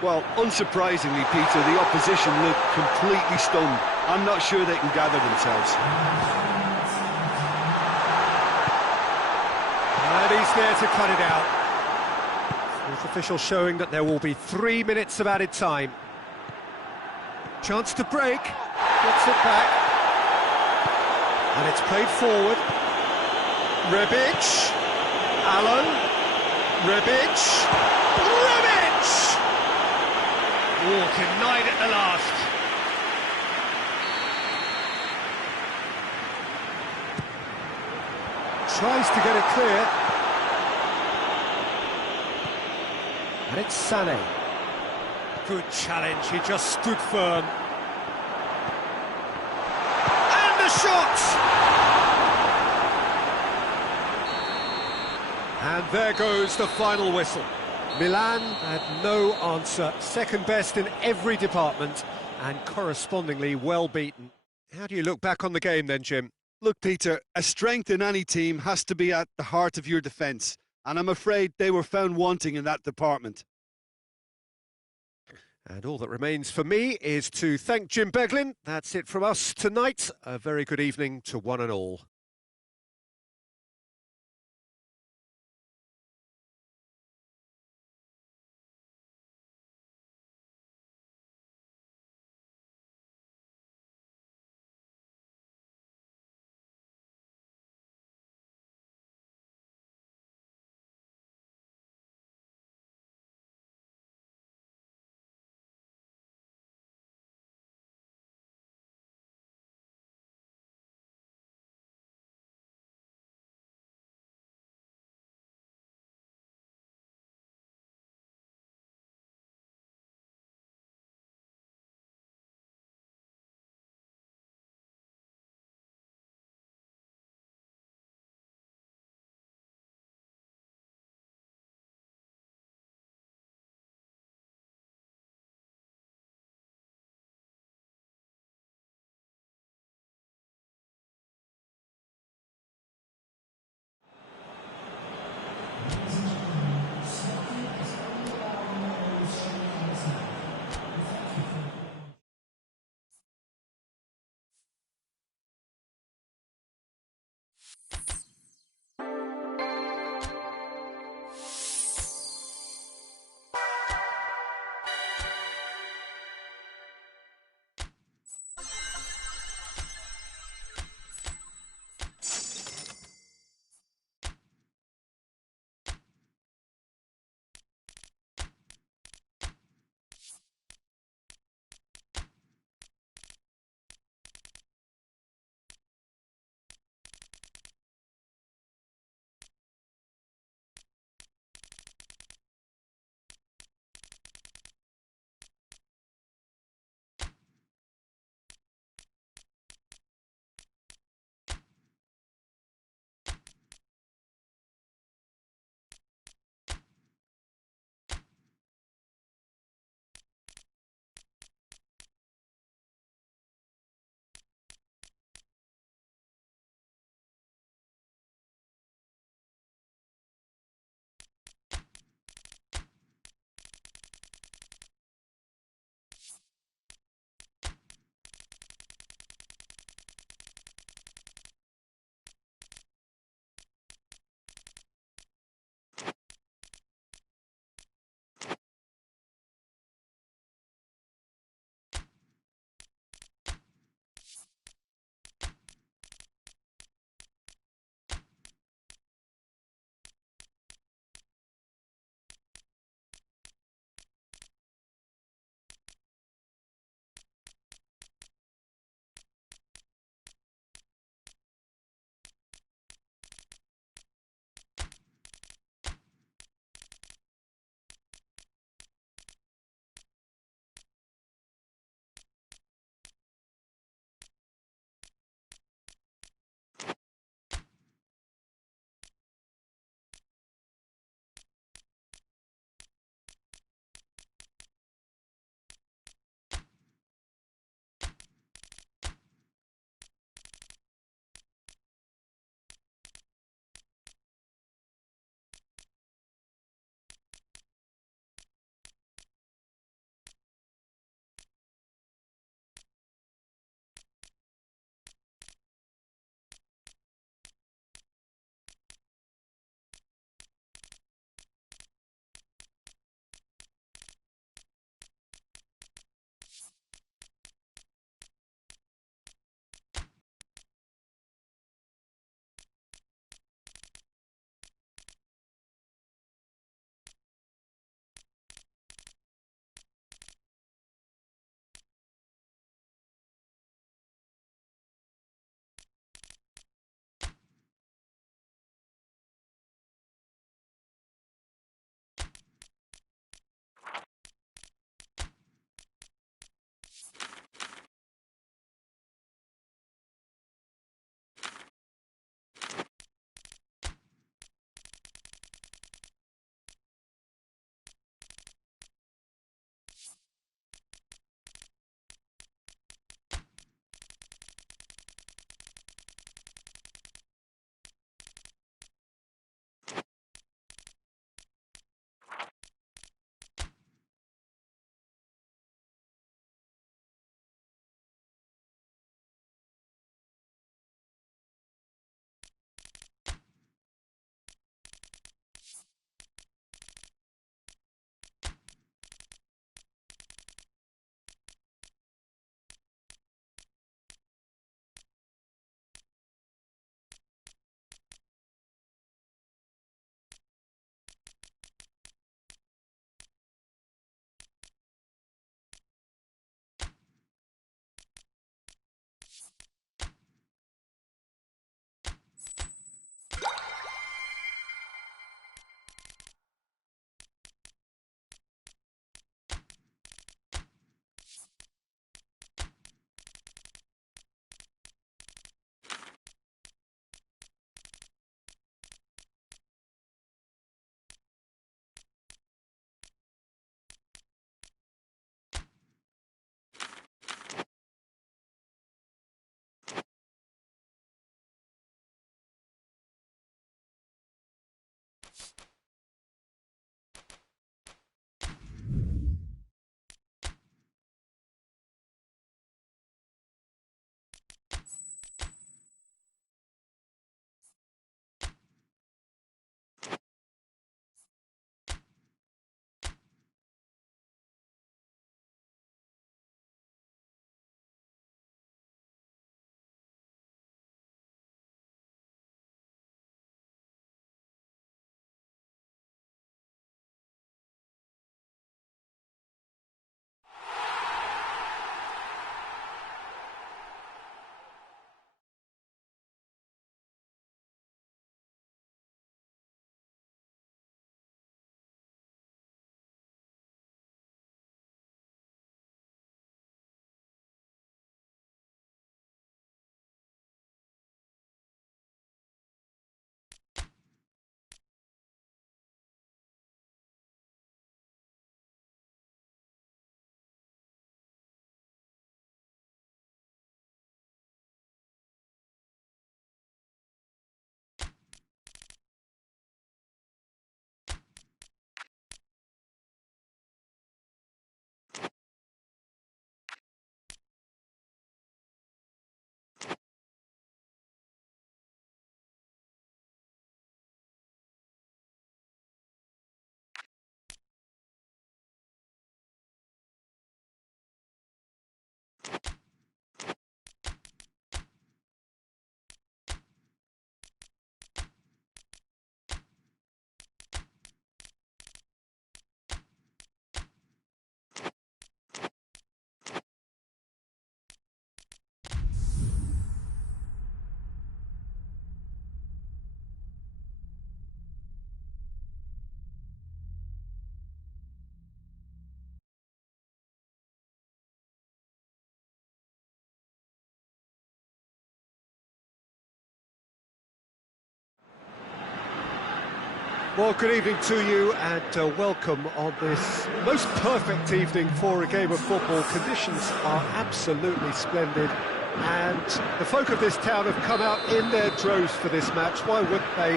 Well, unsurprisingly, Peter, the opposition look completely stunned. I'm not sure they can gather themselves. And he's there to cut it out. Fourth official showing that there will be 3 minutes of added time. Chance to break. Gets it back. And it's played forward. Rebic. Allen. Rebic! Rebic! Oh, denied at the last. Tries to get it clear. And it's Sané. Good challenge, he just stood firm. And the shot! And there goes the final whistle. Milan had no answer. Second best in every department and correspondingly well beaten. How do you look back on the game then, Jim? Look, Peter, a strength in any team has to be at the heart of your defence, and I'm afraid they were found wanting in that department. And all that remains for me is to thank Jim Beglin. That's it from us tonight. A very good evening to one and all. Well, good evening to you and welcome on this most perfect evening for a game of football. Conditions are absolutely splendid and the folk of this town have come out in their droves for this match. Why wouldn't they?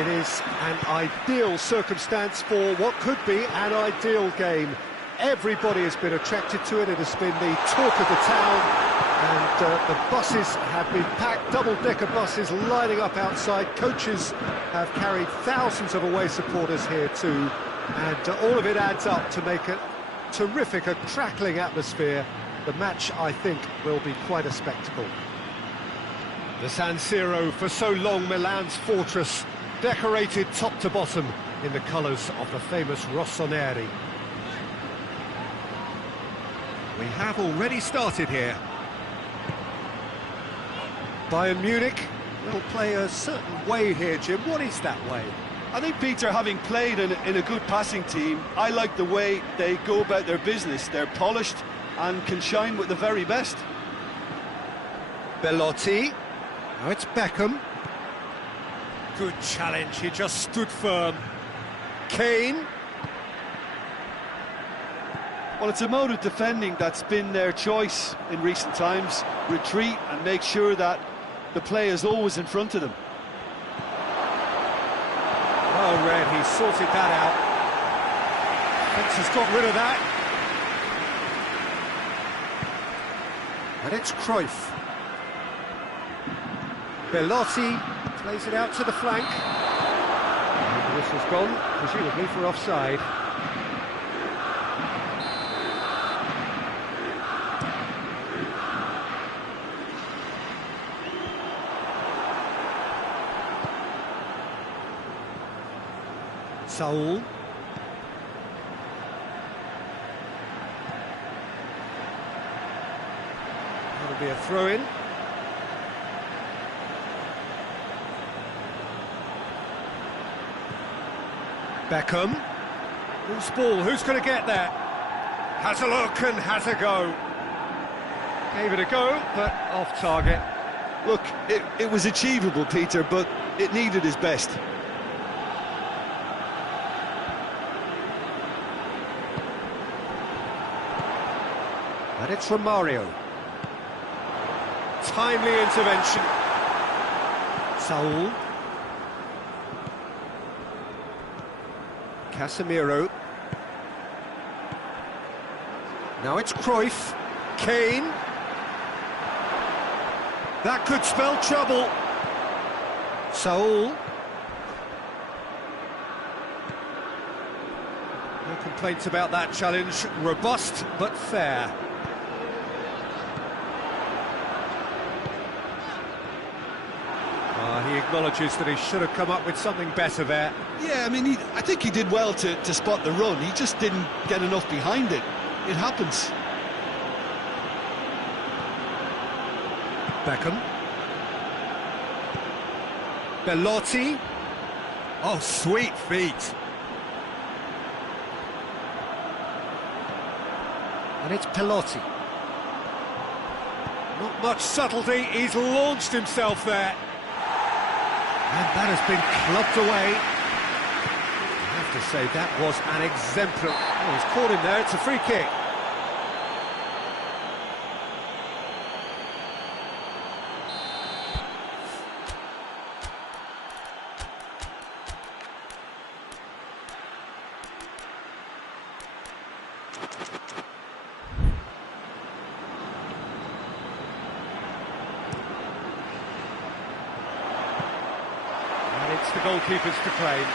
It is an ideal circumstance for what could be an ideal game. Everybody has been attracted to it. It has been the talk of the town. And the buses have been packed, double-decker buses lining up outside. Coaches have carried thousands of away supporters here too. And all of it adds up to make a terrific, a crackling atmosphere. The match, I think, will be quite a spectacle. The San Siro, for so long Milan's fortress, decorated top to bottom in the colours of the famous Rossoneri. We have already started here. Bayern Munich will play a certain way here, Jim. What is that way? I think, Peter, having played in a good passing team, I like the way they go about their business. They're polished and can shine with the very best. Belotti. Now it's Beckham. Good challenge, he just stood firm. Kane. Well, it's a mode of defending that's been their choice in recent times. Retreat and make sure that the play is always in front of them. Well read, he sorted that out. Fence has got rid of that. And it's Cruyff. Belotti plays it out to the flank. And the whistle's gone, presumably for offside. Saul. That'll be a throw-in. Beckham. Loose ball, who's going to get that? Has a look and has a go. Gave it a go, but off target. Look, it was achievable, Peter, but it needed his best. And it's Romario. Timely intervention. Saul. Casemiro. Now it's Cruyff. Kane. That could spell trouble. Saul. No complaints about that challenge. Robust but fair. He acknowledges that he should have come up with something better there. Yeah, I mean, I think he did well to spot the run. He just didn't get enough behind it. It happens. Beckham. Belotti. Oh, sweet feet. And it's Pelotti. Not much subtlety, he's launched himself there. And that has been clubbed away. I have to say, that was an exemplar. Oh, he's caught him there, it's a free kick. It's the goalkeepers to claim.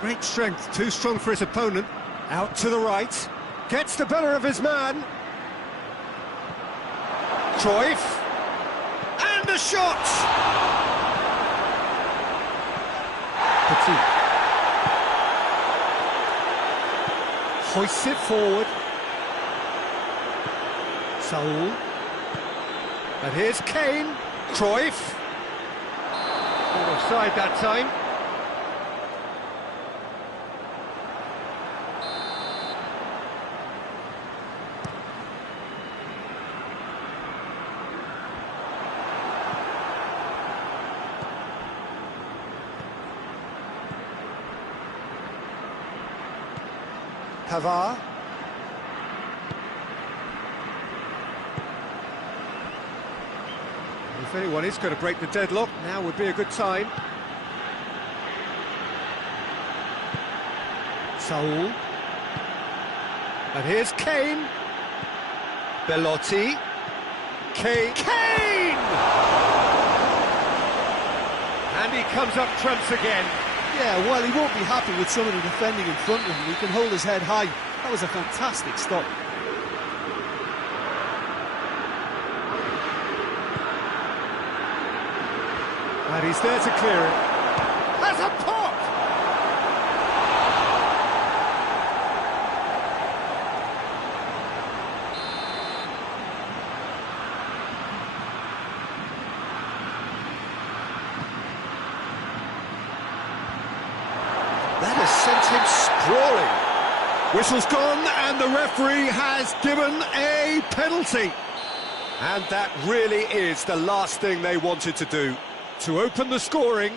Great strength, too strong for his opponent. Out to the right, gets the better of his man. Cruyff, and a shot! Petit. Hoists it forward. Saul. And here's Kane. Cruyff. Not offside that time. Pavard. If anyone is going to break the deadlock, now would be a good time. Saul. And here's Kane. Belotti. Kane. Kane! And he comes up trumps again. Yeah, well, he won't be happy with some of the defending in front of him. He can hold his head high. That was a fantastic stop. And he's there to clear it. Has a pop! That has sent him sprawling. Whistle's gone and the referee has given a penalty. And that really is the last thing they wanted to do, to open the scoring.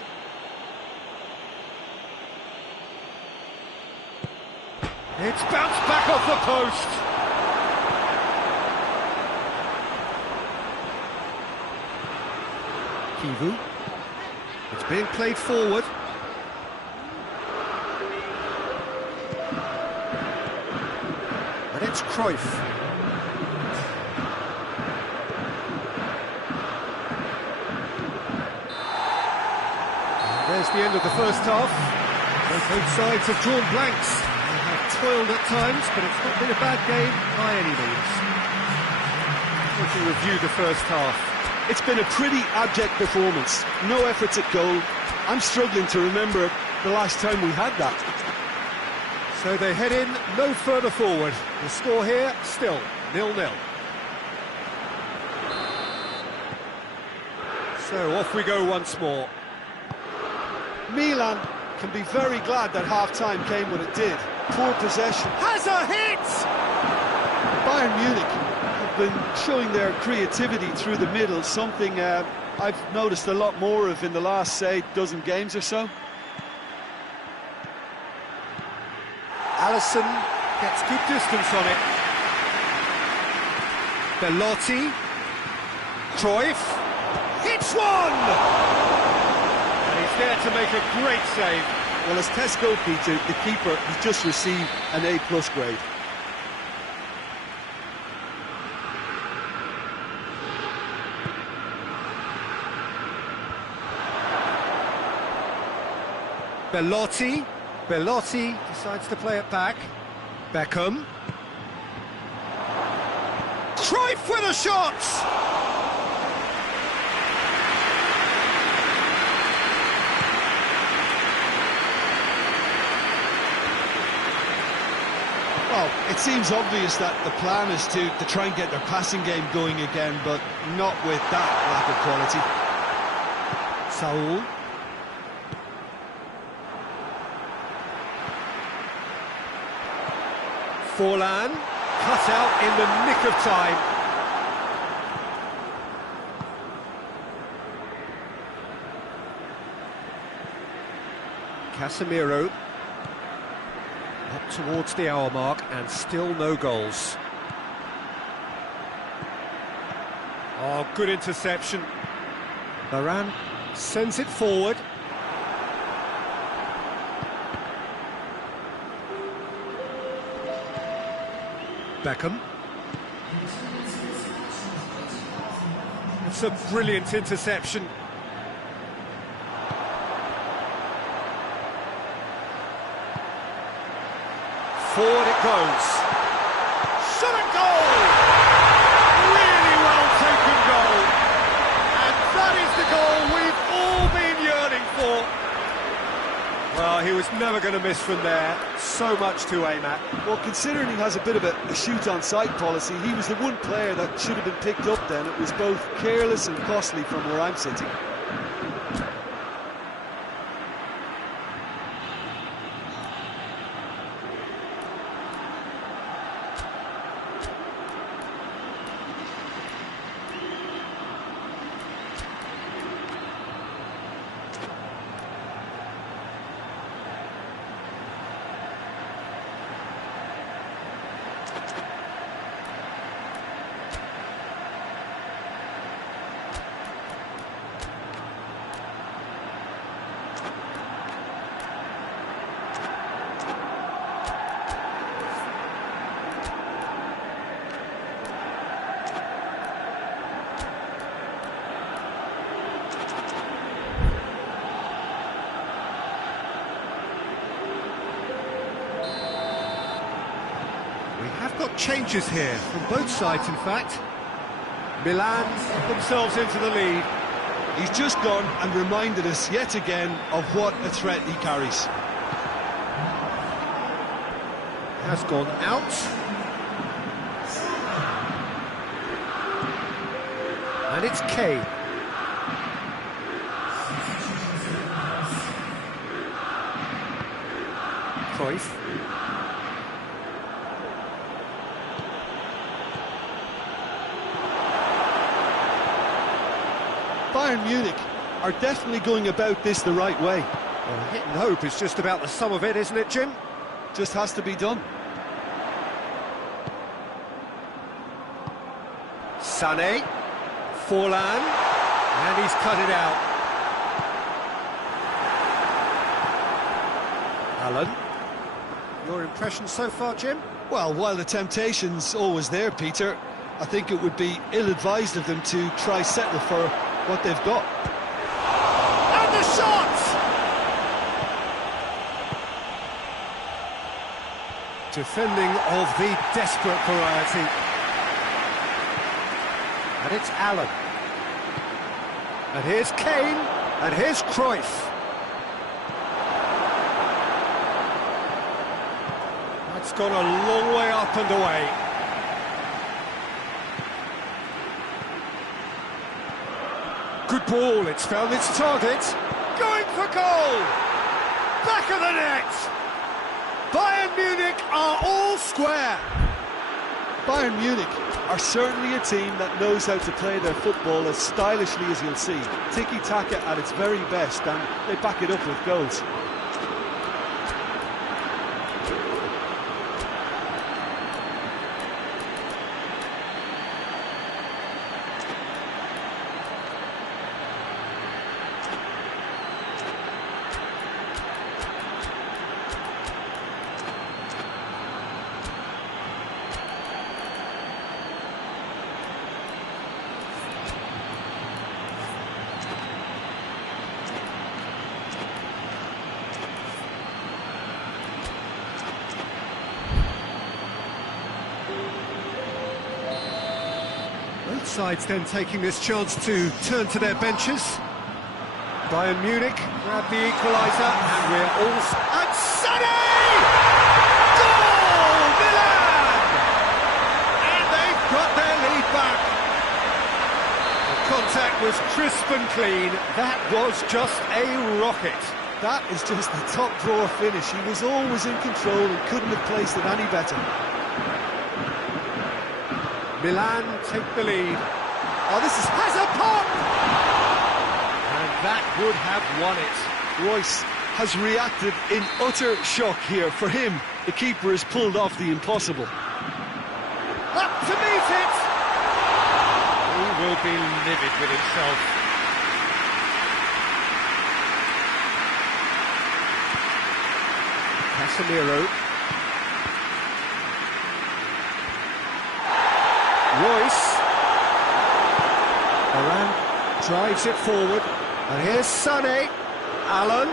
It's bounced back off the post. Kivu. It's being played forward. And it's Cruyff. And there's the end of the first half. Both sides have drawn blanks. They have toiled at times, but it's not been a bad game by any means. We can review the first half. It's been a pretty abject performance. No efforts at goal. I'm struggling to remember the last time we had that. So they head in no further forward. The score here, still 0-0. So off we go once more. Milan can be very glad that half-time came when it did. Poor possession. Has a hit! Bayern Munich have been showing their creativity through the middle, something I've noticed a lot more of in the last, say, dozen games or so. Alisson Gets good distance on it. Belotti. Cruyff. Hits one! And he's there to make a great save. Well, as Tesco, Peter, the keeper has just received an A+ grade. Belotti. Belotti decides to play it back. Beckham. Cruyff with a shot! Well, it seems obvious that the plan is to try and get their passing game going again, but not with that lack of quality. Saul. Forlan, cut out in the nick of time. Casemiro. Up towards the hour mark and still no goals. Oh, good interception. Varane sends it forward. Beckham. It's a brilliant interception. Forward it goes. Shot at goal! Really well taken goal. And that is the goal we've all been yearning for. Well, he was never going to miss from there. So much to aim at. Well, considering he has a bit of a shoot-on-sight policy, he was the one player that should have been picked up then. It was both careless and costly from where I'm sitting. Got changes here from both sides, in fact. Milan themselves into the lead. He's just gone and reminded us yet again of what a threat he carries. Has gone out. And it's Kane. Cruyff. Bayern Munich are definitely going about this the right way. Well, hit and hope is just about the sum of it, isn't it, Jim? Just has to be done. Sané, Forlan, and he's cut it out. Alan, your impression so far, Jim? Well, while the temptation's always there, Peter, I think it would be ill-advised of them to try settle for what they've got. And the shot! Defending of the desperate variety. And it's Allen. And here's Kane, and here's Cruyff. That's gone a long way up and away. Good ball, it's found its target. Going for goal! Back of the net! Bayern Munich are all square. Bayern Munich are certainly a team that knows how to play their football as stylishly as you'll see. Tiki-taka at its very best, and they back it up with goals. sides then taking this chance to turn to their benches. Bayern Munich grab the equaliser, and we're all... And Sané! Goal! Milan! And they've got their lead back. The contact was crisp and clean. That was just a rocket. That is just the top drawer finish. He was always in control and couldn't have placed it any better. Milan take the lead. Oh, this has a pop! And that would have won it. Royce has reacted in utter shock here. For him, the keeper has pulled off the impossible. Up to meet it! He will be livid with himself. Casemiro. Royce. Varane drives it forward. And here's Sané. Allen.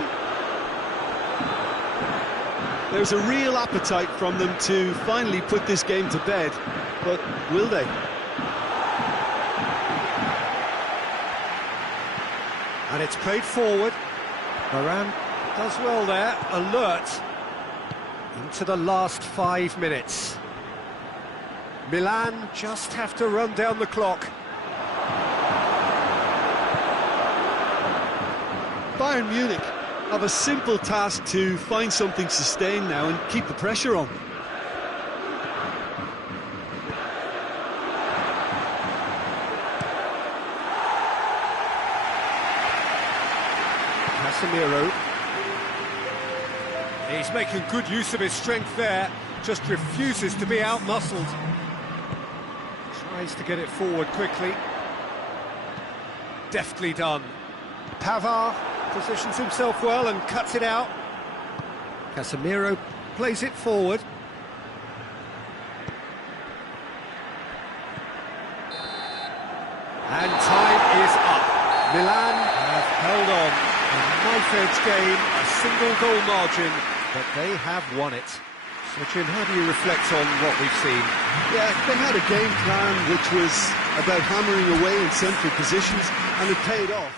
There's a real appetite from them to finally put this game to bed, but will they? And it's played forward. Varane does well there, alert. Into the last 5 minutes. Milan just have to run down the clock. Bayern Munich have a simple task to find something sustained now and keep the pressure on. Casemiro. He's making good use of his strength there, just refuses to be out-muscled. Tries to get it forward quickly. Deftly done. Pavard positions himself well and cuts it out. Casemiro plays it forward. And time is up. Milan have held on. A knife-edge game, a single goal margin, but they have won it. So, Jim, how do you reflect on what we've seen? Yeah, they had a game plan which was about hammering away in central positions, and it paid off.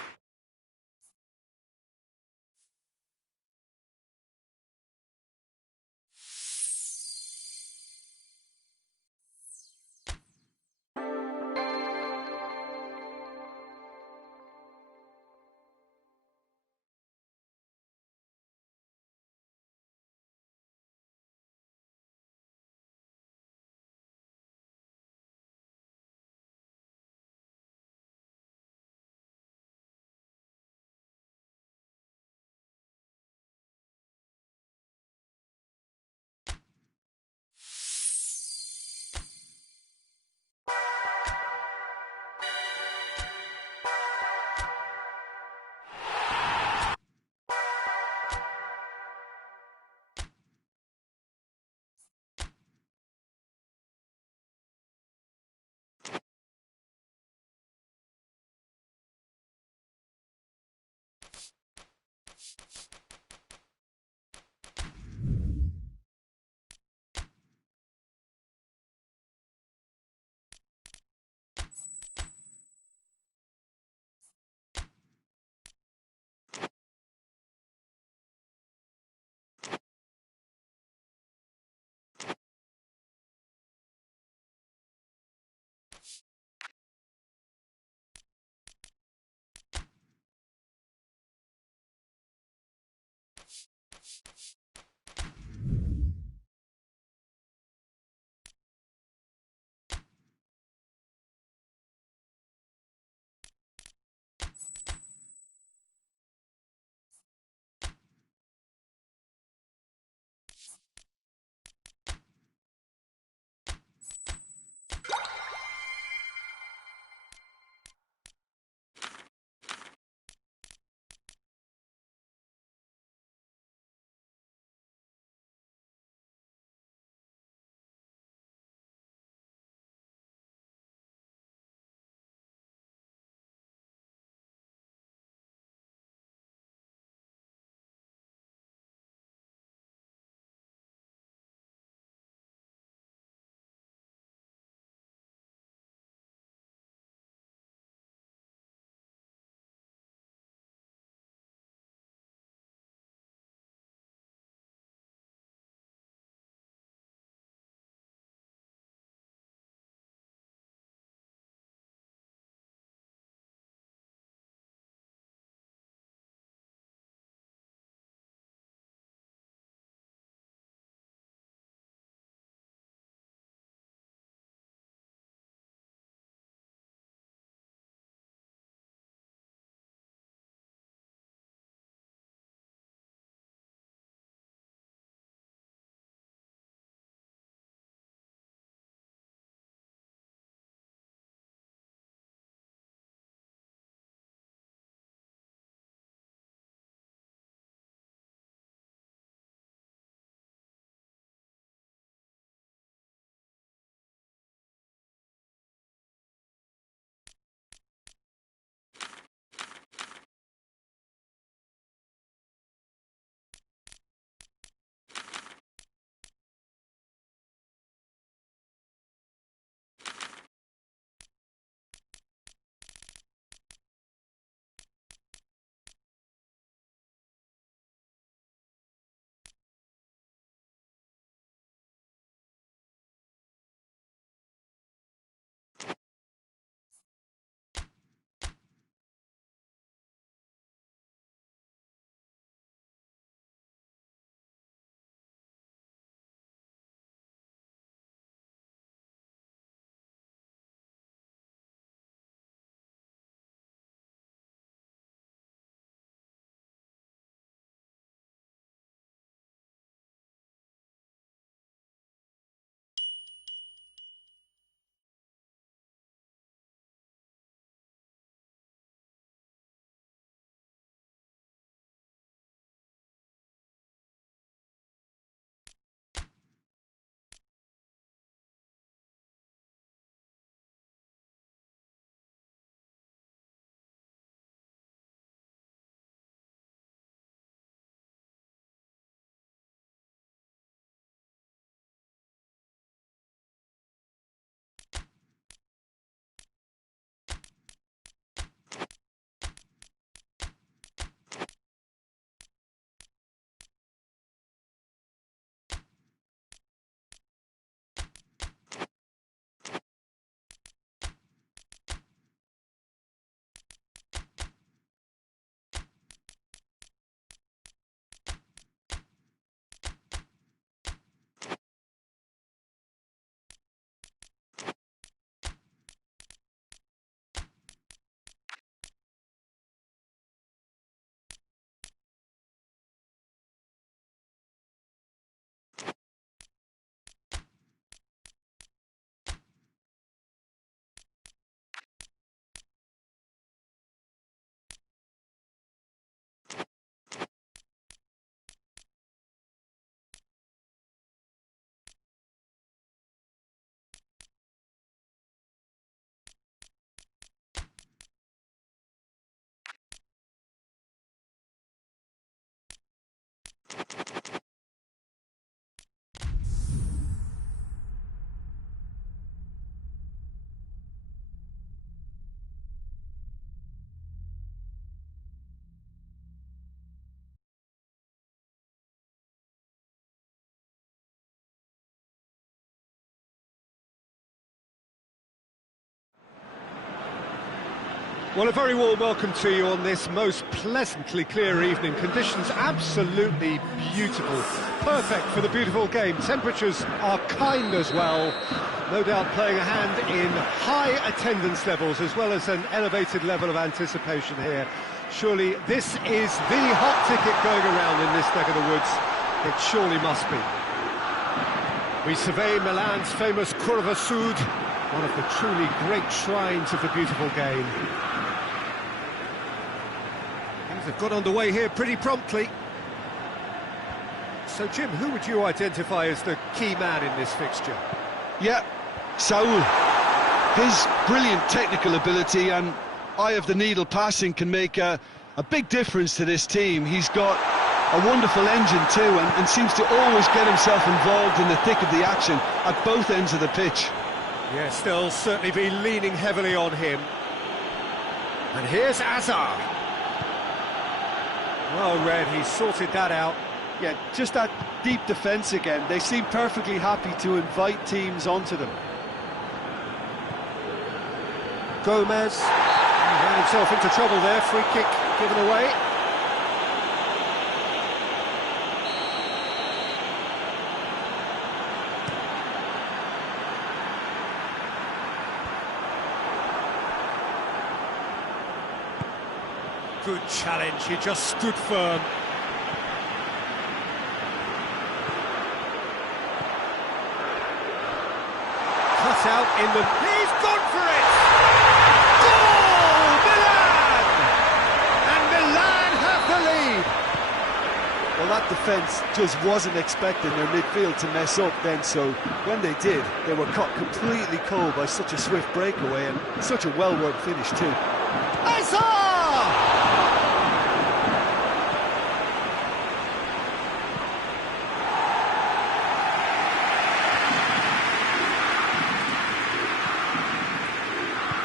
Well, a very warm welcome to you on this most pleasantly clear evening. Conditions absolutely beautiful. Perfect for the beautiful game. Temperatures are kind as well. No doubt playing a hand in high attendance levels as well as an elevated level of anticipation here. Surely this is the hot ticket going around in this neck of the woods. It surely must be. We survey Milan's famous Curva Sud, one of the truly great shrines of the beautiful game. Things have got underway here pretty promptly. So, Jim, who would you identify as the key man in this fixture? Yeah, Saul. His brilliant technical ability and eye of the needle passing can make a big difference to this team. He's got a wonderful engine too and seems to always get himself involved in the thick of the action at both ends of the pitch. Yes, they'll certainly be leaning heavily on him. And here's Hazard. Well read, he sorted that out. Yeah, just that deep defence again. They seem perfectly happy to invite teams onto them. Gomez, he ran himself into trouble there, free kick given away. Good challenge, he just stood firm. Cut out in the... He's gone for it! Goal! Milan! And Milan have the lead! Well, that defence just wasn't expecting their midfield to mess up then, so when they did, they were caught completely cold by such a swift breakaway and such a well-worked finish too. Hazard!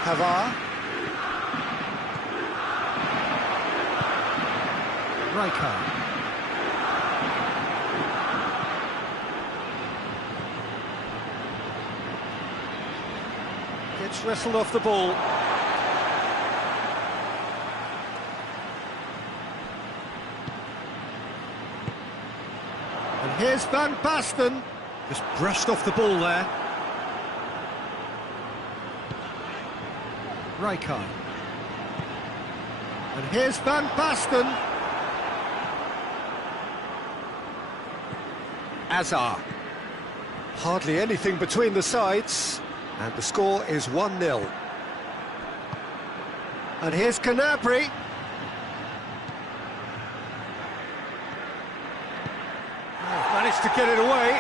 Pavard. Rijkaard. Gets wrestled off the ball. And here's Van Basten. Just brushed off the ball there. Rijkaard. And here's Van Basten. Hazard. Hardly anything between the sides, and the score is 1-0. And here's Gnabry. Oh, managed to get it away.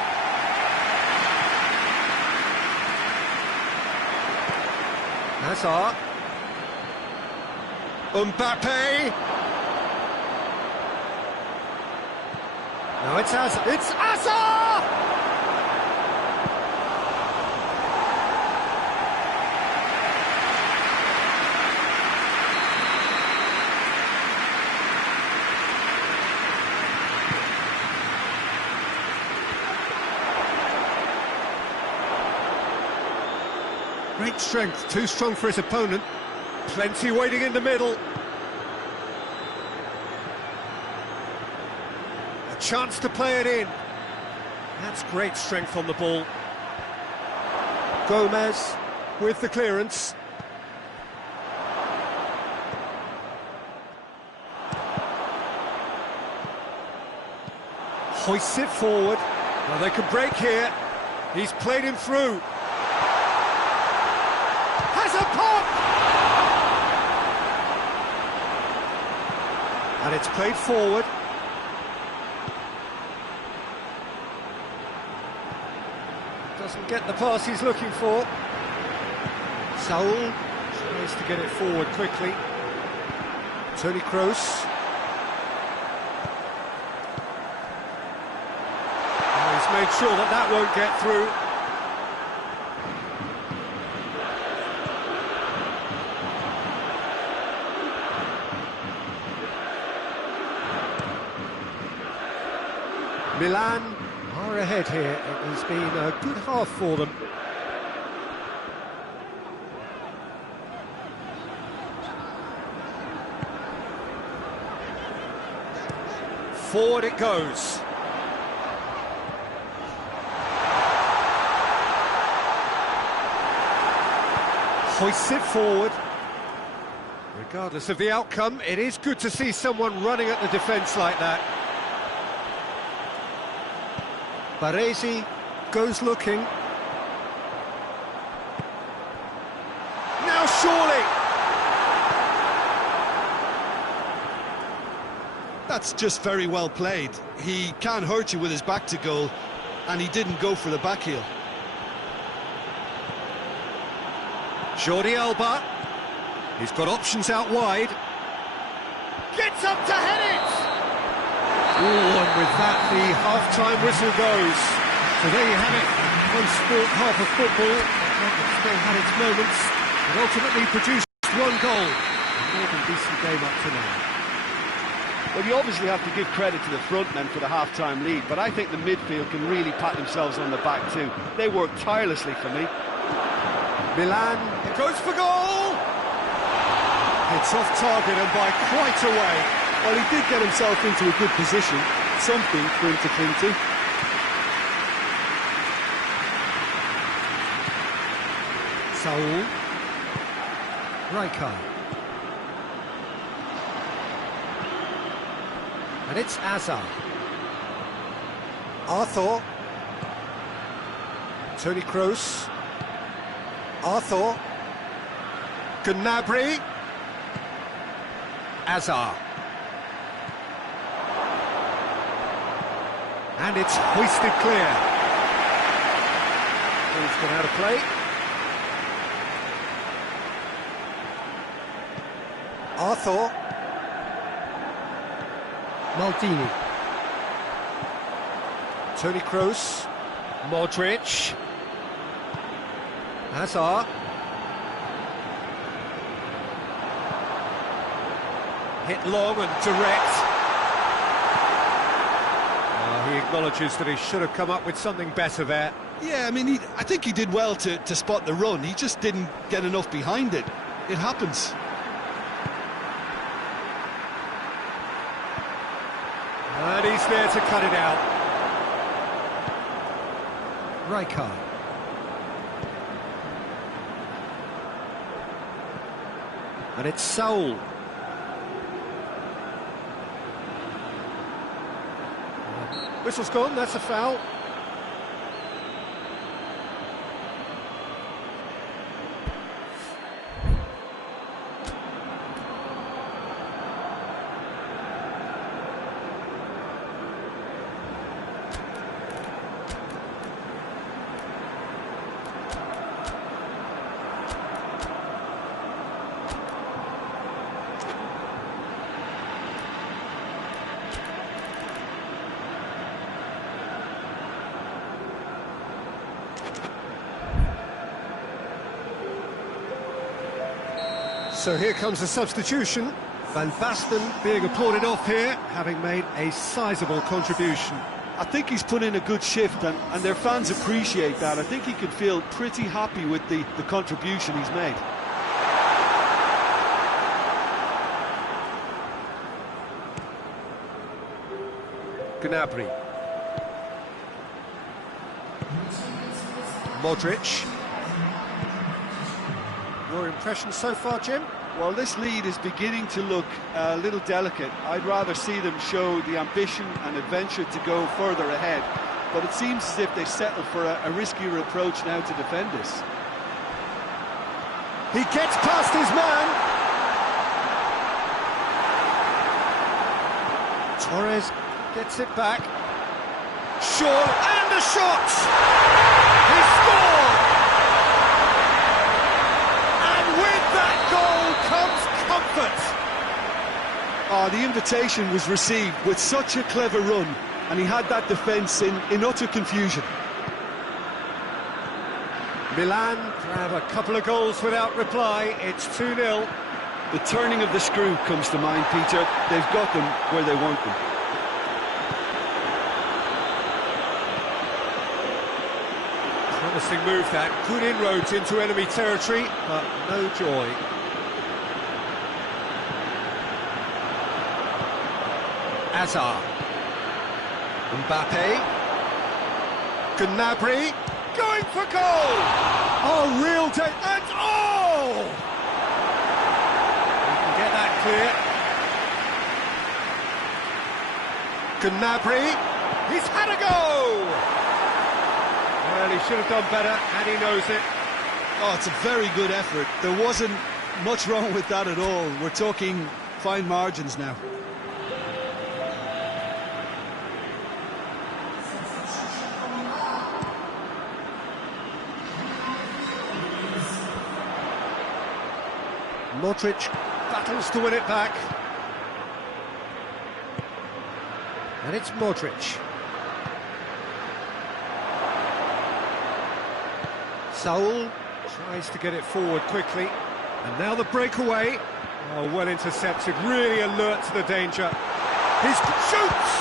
Hazard. Mbappe. No, it's Hazard. It's Hazard! Great strength, too strong for his opponent. Plenty waiting in the middle. A chance to play it in. That's great strength on the ball. Gomez with the clearance. Hoists it forward. Well, they can break here. He's played him through. Has a pop! And it's played forward. Doesn't get the pass he's looking for. Saul tries to get it forward quickly. Toni Kroos. made sure that that won't get through. Milan are ahead here. It has been a good half for them. Forward it goes. Hoists it forward. Regardless of the outcome, it is good to see someone running at the defence like that. Baresi goes looking. Now surely! That's just very well played. He can't hurt you with his back to goal, and he didn't go for the back heel. Jordi Alba. He's got options out wide. Gets up to head it! Oh, and with that, the half-time whistle goes. So there you have it. One sport, half of football. It still had its moments, but ultimately produced one goal. A more than decent game up to now. Well, you obviously have to give credit to the front men for the half-time lead, but I think the midfield can really pat themselves on the back too. They work tirelessly for me. Milan, it goes for goal! It's off target and by quite a way. Well, he did get himself into a good position, something for him to cling to. Saul. Rijkaard. And it's Azar. Arthur. Toni Kroos. Arthur. Gnabry. Azar. And it's hoisted clear. Ball's gone out of play. Arthur. Maldini. Toni Kroos. Modric. Hazard. Hit long and direct. He acknowledges that he should have come up with something better there. Yeah, I mean, I think he did well to spot the run. He just didn't get enough behind it. It happens. And he's there to cut it out. Rijkaard. And it's Saul. Whistle's gone, that's a foul. So here comes the substitution. Van Basten being applauded off here, having made a sizable contribution. I think he's put in a good shift, and their fans appreciate that. I think he could feel pretty happy with the contribution he's made. Gnabry. Modric. Your impression so far, Jim? Well, this lead is beginning to look a little delicate. I'd rather see them show the ambition and adventure to go further ahead. But it seems as if they settle for a riskier approach now to defend this. He gets past his man. Torres gets it back. Shaw, and a shot! He scored! And with that goal comes comfort. Oh, the invitation was received with such a clever run. and he had that defence in utter confusion. Milan grab a couple of goals without reply. It's 2-0. The turning of the screw comes to mind, Peter. They've got them where they want them. Promising move that. Good inroads into enemy territory, but no joy. Hazard. Mbappe. Gnabry. Going for goal! Oh, real day. And oh! We can get that clear. Gnabry. He's had a go! Well, he should have done better, and he knows it. Oh, it's a very good effort. There wasn't much wrong with that at all. We're talking fine margins now. Modric battles to win it back. And it's Modric. Saul tries to get it forward quickly. And now the breakaway. Oh, well intercepted, really alert to the danger. He shoots!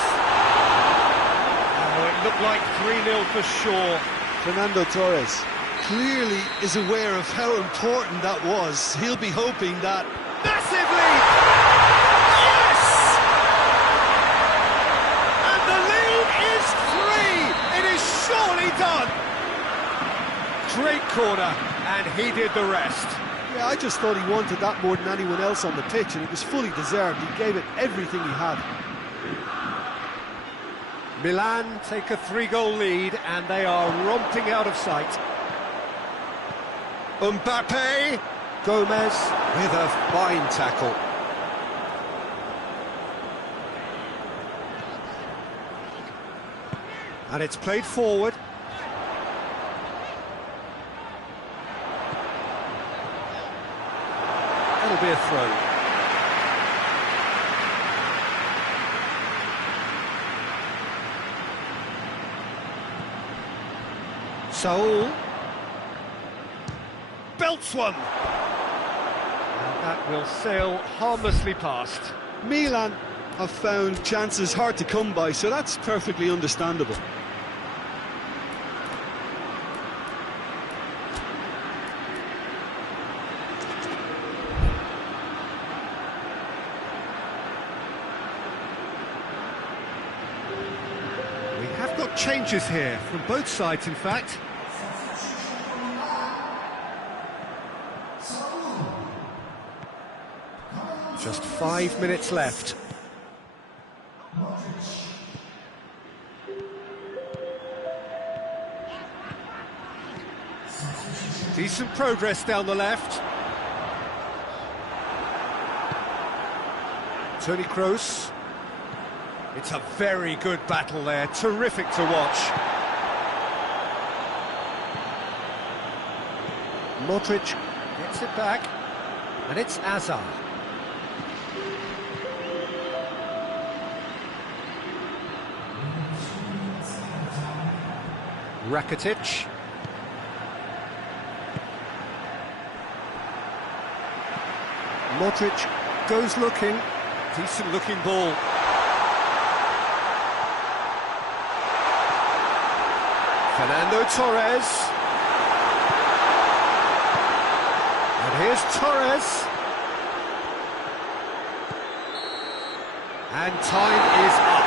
Oh, it looked like 3-0 for sure. Fernando Torres clearly is aware of how important that was. He'll be hoping that... Massive lead! Yes! And the lead is 3! It is surely done! Great corner, and he did the rest. Yeah, I just thought he wanted that more than anyone else on the pitch, and it was fully deserved. He gave it everything he had. Milan take a 3-goal lead, and they are romping out of sight. Mbappe, Gomez with a fine tackle. And it's played forward. That'll be a throw. Saul belts one, and that will sail harmlessly past. Milan have found chances hard to come by, so that's perfectly understandable. We have got changes here from both sides, in fact. Just 5 minutes left. Decent progress down the left. Toni Kroos. It's a very good battle there, terrific to watch. Modric gets it back, and it's Hazard. Rakitic. Modric goes looking. Decent looking ball. Fernando Torres. And here's Torres. And time is up.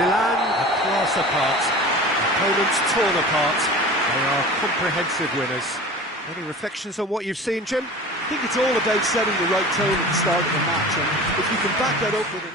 Milan a class apart. Opponents torn apart. They are comprehensive winners. Any reflections on what you've seen, Jim? I think it's all about setting the right tone at the start of the match, and if you can back that up with an...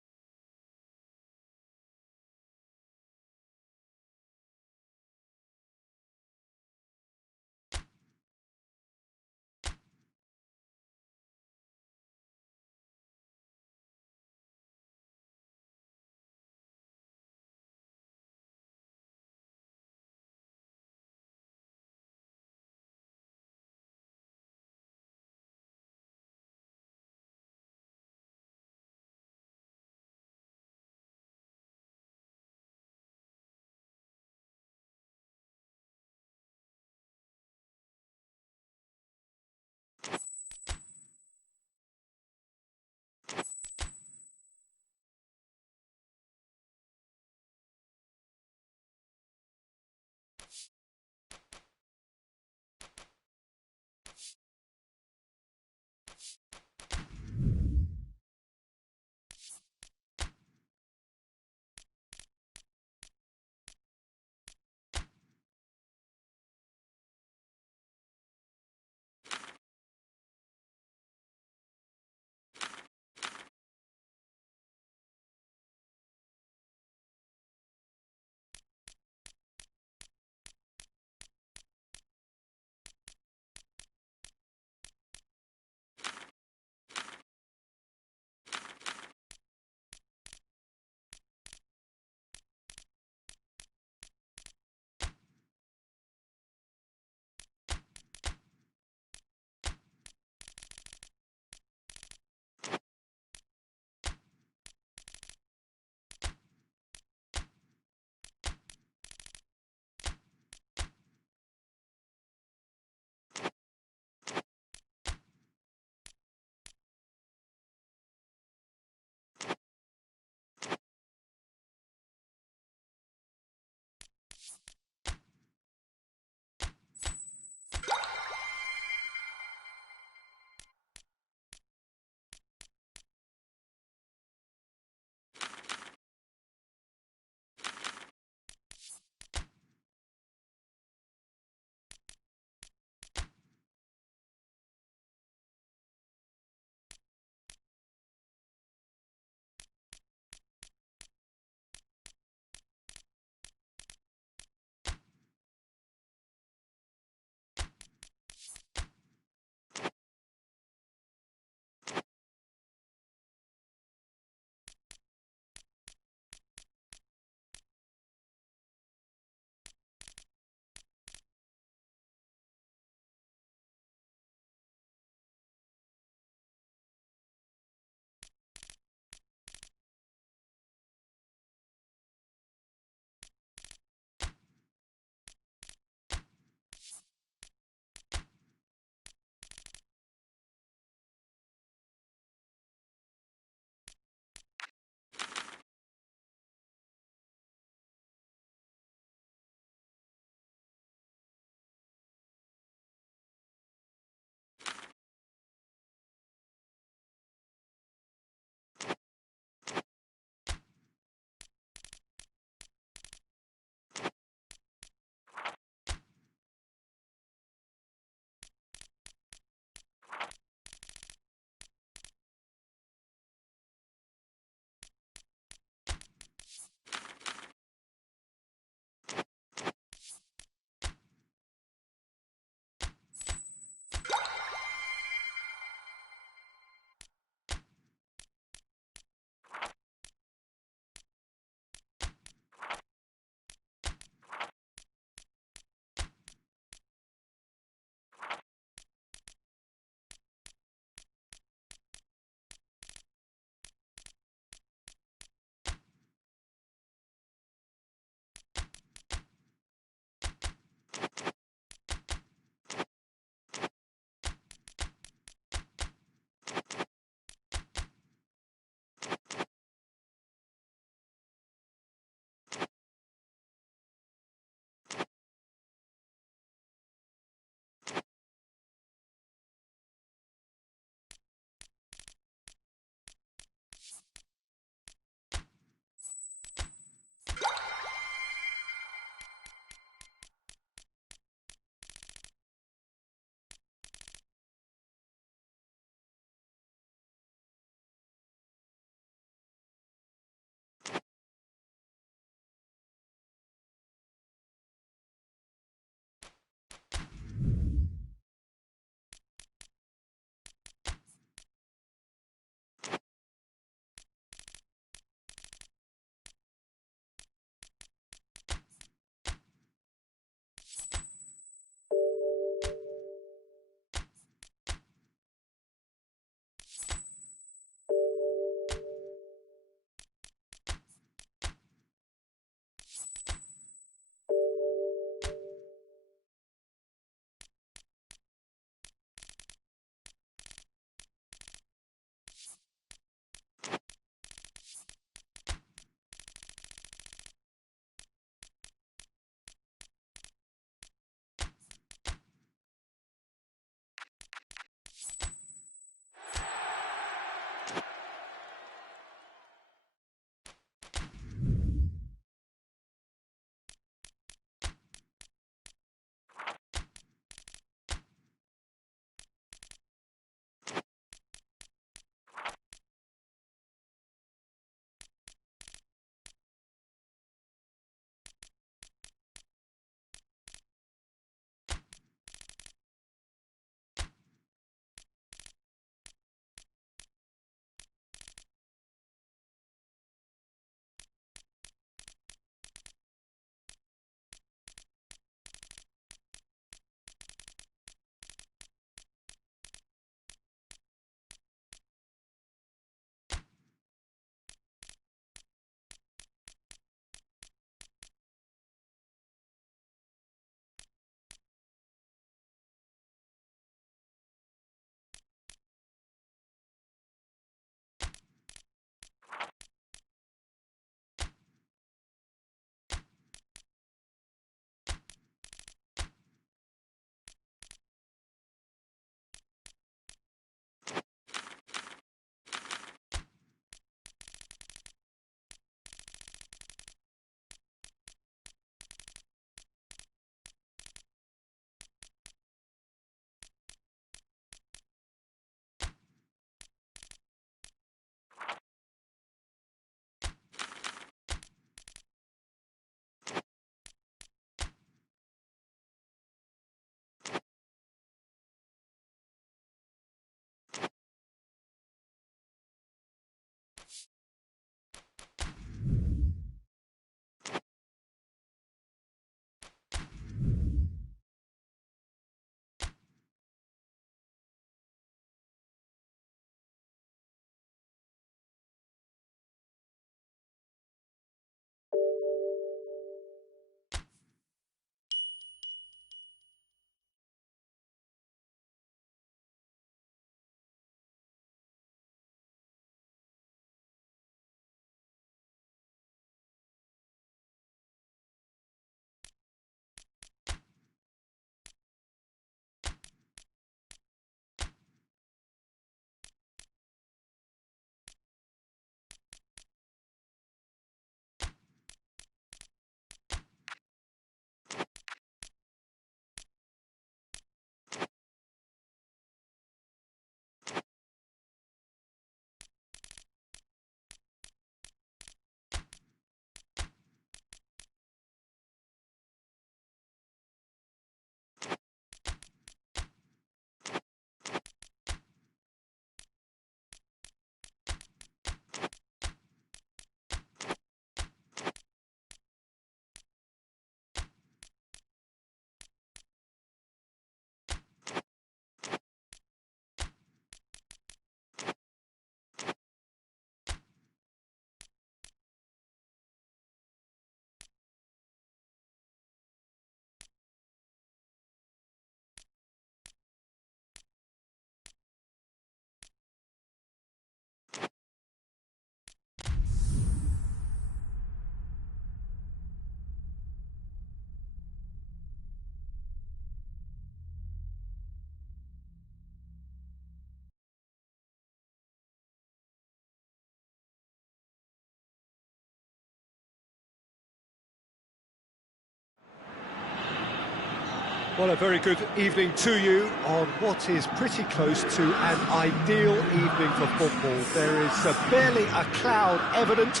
Well, a very good evening to you on what is pretty close to an ideal evening for football. There is barely a cloud evident.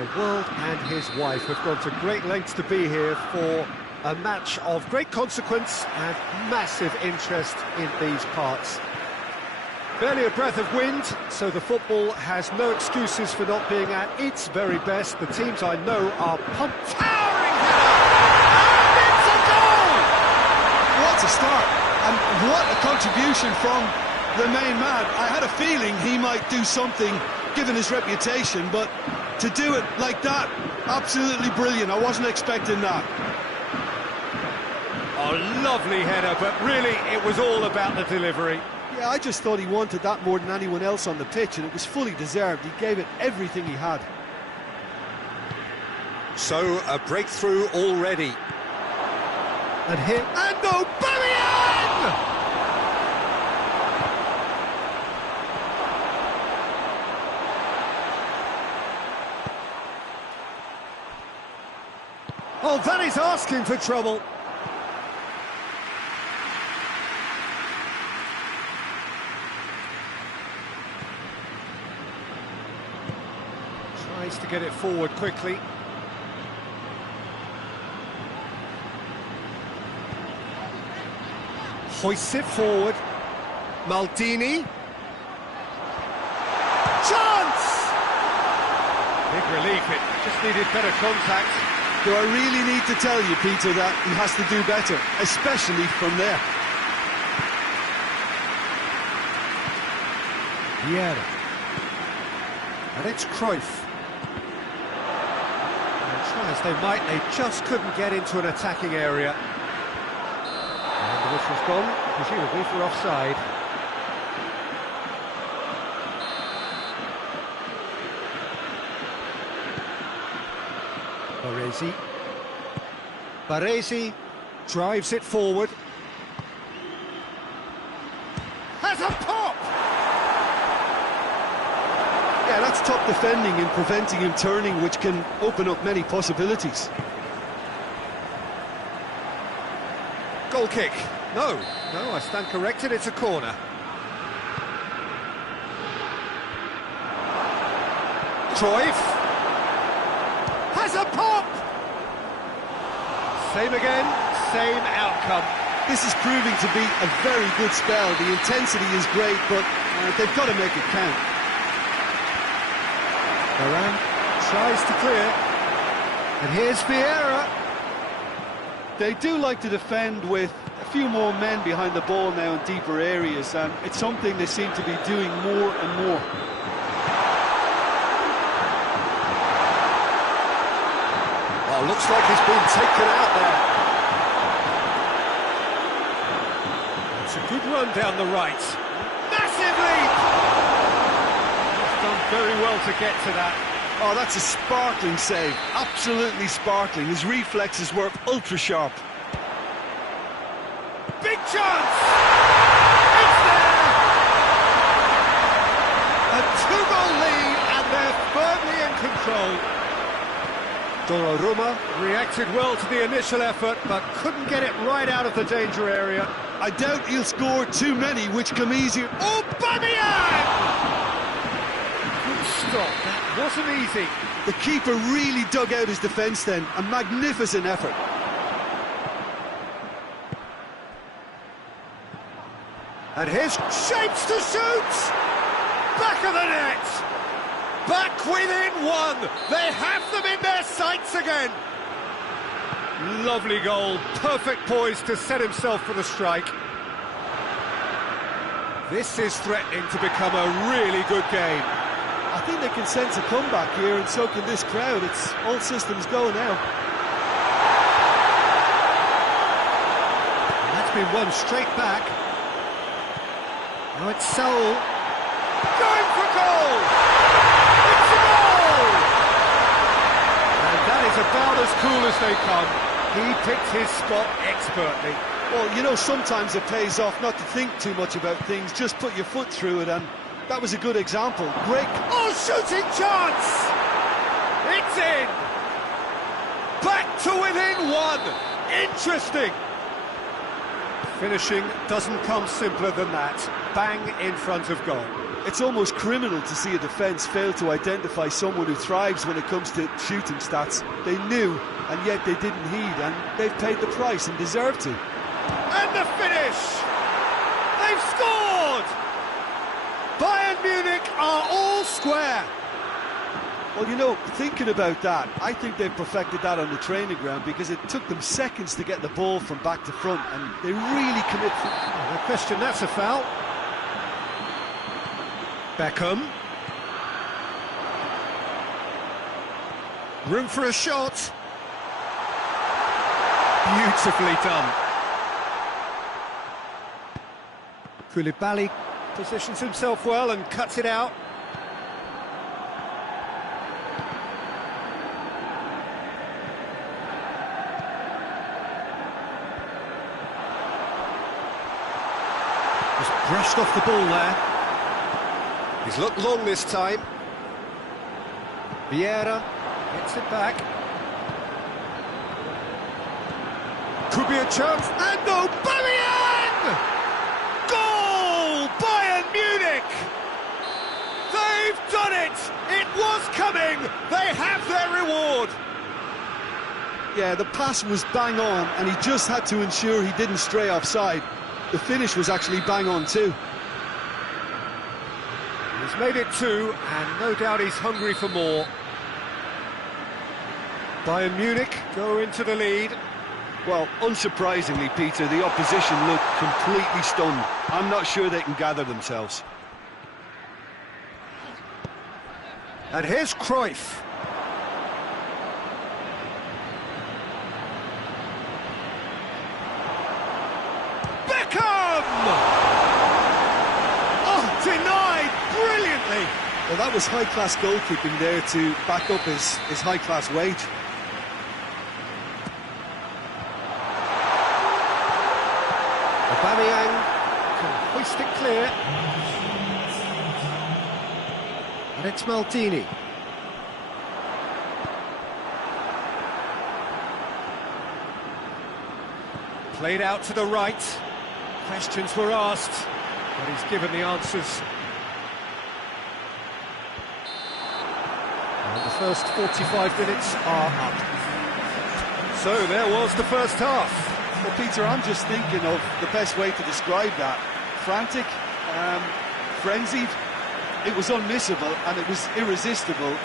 The world and his wife have gone to great lengths to be here for a match of great consequence and massive interest in these parts. Barely a breath of wind, so the football has no excuses for not being at its very best. The teams I know are pumped. Towering header! And it's a goal! What a start, and what a contribution from the main man. I had a feeling he might do something, given his reputation, but to do it like that, absolutely brilliant. I wasn't expecting that. A lovely header, but really it was all about the delivery. Yeah, I just thought he wanted that more than anyone else on the pitch, and it was fully deserved. He gave it everything he had. So, a breakthrough already. And here, and Aubameyang! Oh, that is asking for trouble. Tries to get it forward quickly. Hoists it forward. Maldini. Chance! Big relief, it just needed better contact. Do I really need to tell you, Peter, that he has to do better, especially from there? Vieira. And it's Cruyff. And try as they might, they just couldn't get into an attacking area. And the whistle's gone, presumably for offside. Baresi. Baresi drives it forward. Has a pop! Yeah, that's top defending and preventing him turning, which can open up many possibilities. Goal kick. No, I stand corrected, it's a corner. Cruyff. Has a pop! Same again, same outcome. This is proving to be a very good spell. The intensity is great, but they've got to make it count. Varane tries to clear. And here's Vieira. They do like to defend with a few more men behind the ball now in deeper areas, and it's something they seem to be doing more and more. Oh, looks like he's been taken out there. It's a good run down the right. Massive leap! He's done very well to get to that. Oh, that's a sparkling save. Absolutely sparkling. His reflexes were ultra sharp. Big chance! It's there! A two-goal lead, and they're firmly in control. Donnarumma reacted well to the initial effort, but couldn't get it right out of the danger area. I doubt he'll score too many, which come easier. Aubameyang! Good stop, that wasn't easy. The keeper really dug out his defence then. A magnificent effort. And here's shapes to shoot! Back of the net! Back within one! They have them in their sights again! Lovely goal, perfect poise to set himself for the strike. This is threatening to become a really good game. I think they can sense a comeback here, and so can this crowd. It's all systems go now. And that's been won straight back. Now it's Saul. Going for goal! It's a goal! And that is about as cool as they come. He picked his spot expertly. Well, you know, sometimes it pays off not to think too much about things, just put your foot through it, and that was a good example. Great. Oh, shooting chance! It's in! Back to within one! Interesting! Finishing doesn't come simpler than that. Bang in front of goal. It's almost criminal to see a defence fail to identify someone who thrives when it comes to shooting stats. They knew, and yet they didn't heed, and they've paid the price and deserve to. And the finish! They've scored! Bayern Munich are all square. Well, you know, thinking about that, I think they've perfected that on the training ground, because it took them seconds to get the ball from back to front, and they really commit. No question, that's a foul. Beckham. Room for a shot. Beautifully done. Koulibaly positions himself well and cuts it out. Just brushed off the ball there. He's looked long this time. Vieira gets it back. Could be a chance, and Aubameyang! Goal! Bayern Munich! They've done it! It was coming! They have their reward! Yeah, the pass was bang on, and he just had to ensure he didn't stray offside. The finish was actually bang on too. He's made it 2, and no doubt he's hungry for more. Bayern Munich go into the lead. Well, unsurprisingly, Peter, the opposition look completely stunned. I'm not sure they can gather themselves. And here's Cruyff. Beckham! Oh, denied brilliantly. Well, that was high-class goalkeeping there to back up his high-class wage. Aubameyang can hoist it clear. And it's Maldini. Played out to the right. Questions were asked, but he's given the answers. And the first 45 minutes are up. So there was the first half. Well, Peter, I'm just thinking of the best way to describe that. Frantic, frenzied. It was unmissable and it was irresistible.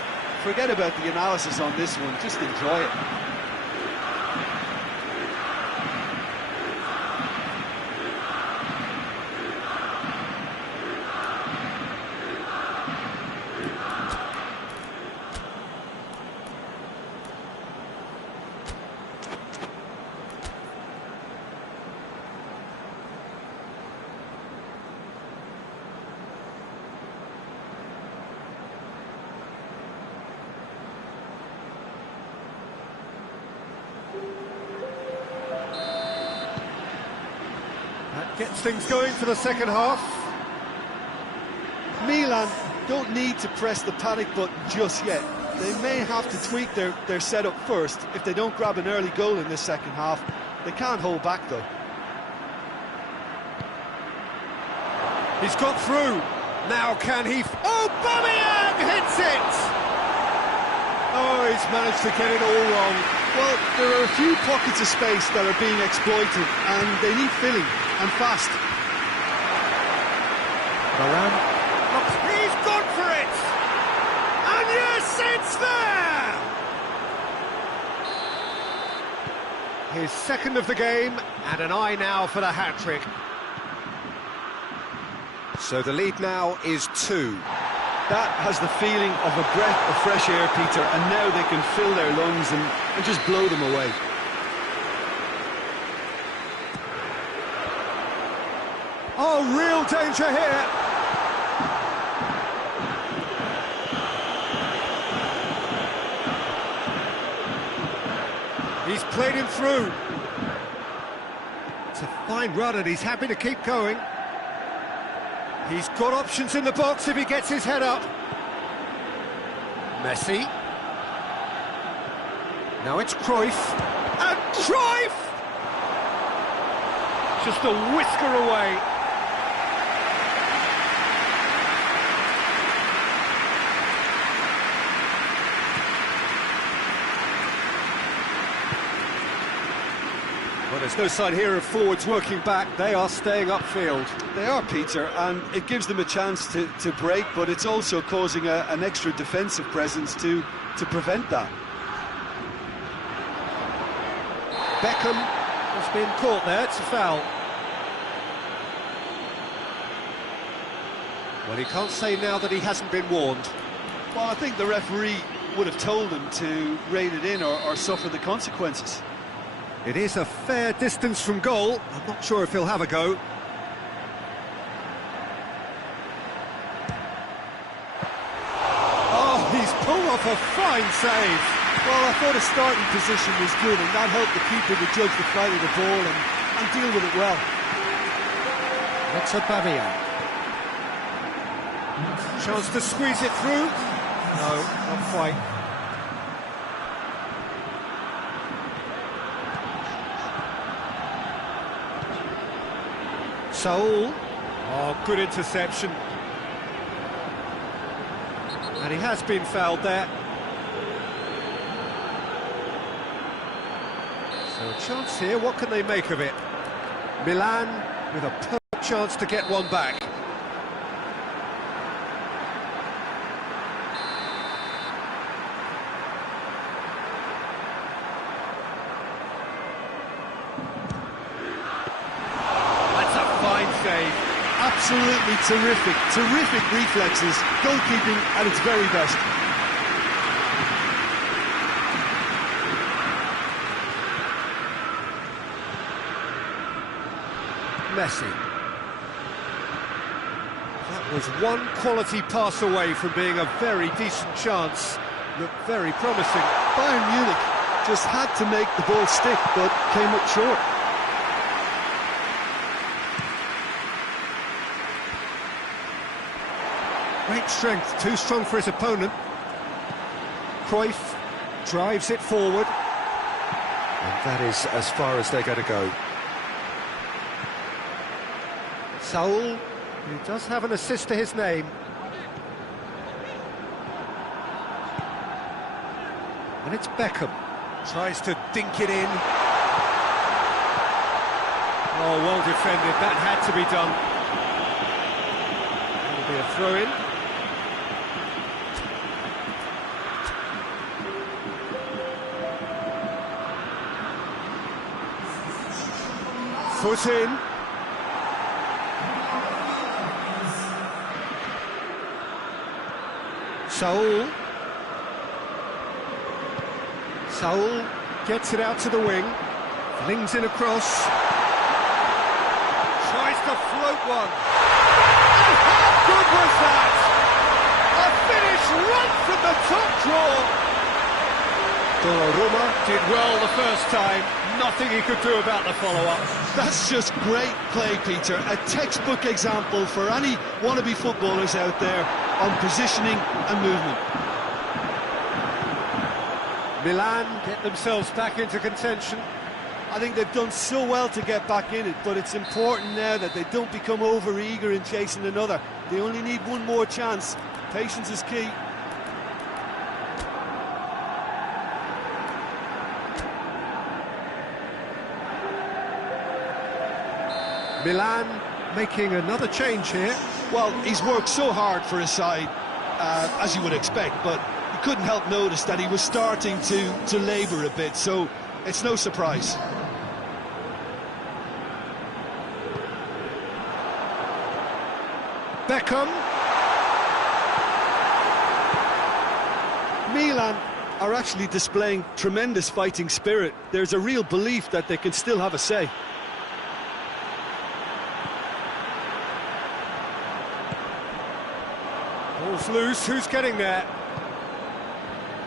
Forget about the analysis on this one, just enjoy it. That gets things going for the second half. Milan don't need to press the panic button just yet. They may have to tweak their setup first if they don't grab an early goal in this second half. They can't hold back though. He's got through. Now can he... Aubameyang hits it! Oh, he's managed to get it all wrong. Well, there are a few pockets of space that are being exploited and they need filling, and fast. Varane. He's gone for it! And yes, it's there! His second of the game, and an eye now for the hat-trick. So the lead now is 2. That has the feeling of a breath of fresh air, Peter, and now they can fill their lungs and just blow them away. Oh, real danger here! He's played him through. It's a fine run and he's happy to keep going. He's got options in the box if he gets his head up. Messi. Now it's Cruyff. And Cruyff! just a whisker away. Well, there's no sign here of forwards working back. They are staying upfield. They are, Peter, and it gives them a chance to break, but it's also causing an extra defensive presence to prevent that. Beckham has been caught there. It's a foul. Well, he can't say now that he hasn't been warned. Well, I think the referee would have told him to rein it in or suffer the consequences. It is a fair distance from goal. I'm not sure if he'll have a go. Oh, he's pulled off a fine save. Well, I thought his starting position was good, and that helped the keeper to judge the flight of the ball and deal with it well. That's a Bavia. Chance to squeeze it through. No, not quite. Saul. Oh, good interception. And he has been fouled there. So a chance here, what can they make of it? Milan with a perfect chance to get one back. Save. Absolutely terrific reflexes, goalkeeping at its very best. Messi. That was one quality pass away from being a very decent chance. Looked very promising. Bayern Munich just had to make the ball stick, but came up short. Great strength, too strong for his opponent. Cruyff drives it forward. And that is as far as they're going to go. Saul, who does have an assist to his name. And it's Beckham. Tries to dink it in. Oh, well defended. That had to be done. That'll be a throw-in. Foot in. Saul gets it out to the wing, flings in across, tries to float one. And how good was that? A finish right from the top draw. Donnarumma did well the first time, nothing he could do about the follow-up. That's just great play, Peter. A textbook example for any wannabe footballers out there on positioning and movement. Milan get themselves back into contention. I think they've done so well to get back in it, but it's important now that they don't become over-eager in chasing another. They only need one more chance. Patience is key. Milan making another change here. Well, he's worked so hard for his side, as you would expect, but you couldn't help notice that he was starting to labour a bit, so it's no surprise. Beckham. Milan are actually displaying tremendous fighting spirit. There's a real belief that they can still have a say. Ball's loose, who's getting there?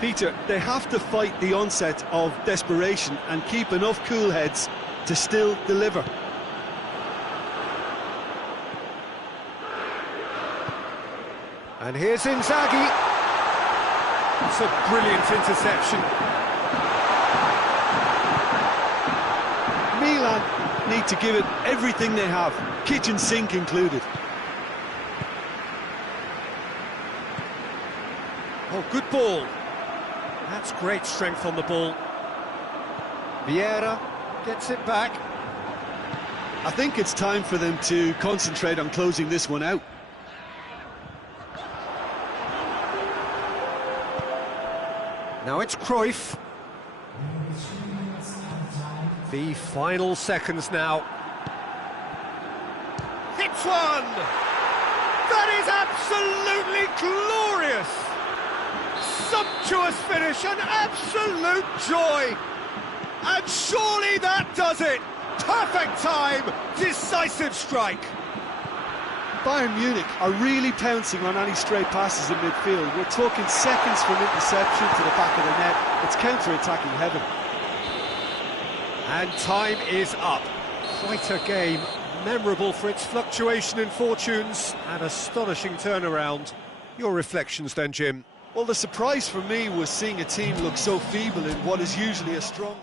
Peter, they have to fight the onset of desperation and keep enough cool heads to still deliver. And here's Inzaghi. It's a brilliant interception. Milan need to give it everything they have, kitchen sink included. Oh, good ball. That's great strength on the ball. Vieira gets it back. I think it's time for them to concentrate on closing this one out. Now it's Cruyff. The final seconds now. Hits one! That is absolutely glorious! Sumptuous finish, an absolute joy! And surely that does it! Perfect time, decisive strike! Bayern Munich are really pouncing on any stray passes in midfield. We're talking seconds from interception to the back of the net. It's counter-attacking heaven. And time is up. Quite a game, memorable for its fluctuation in fortunes, and astonishing turnaround. Your reflections then, Jim? Well, the surprise for me was seeing a team look so feeble in what is usually a strong...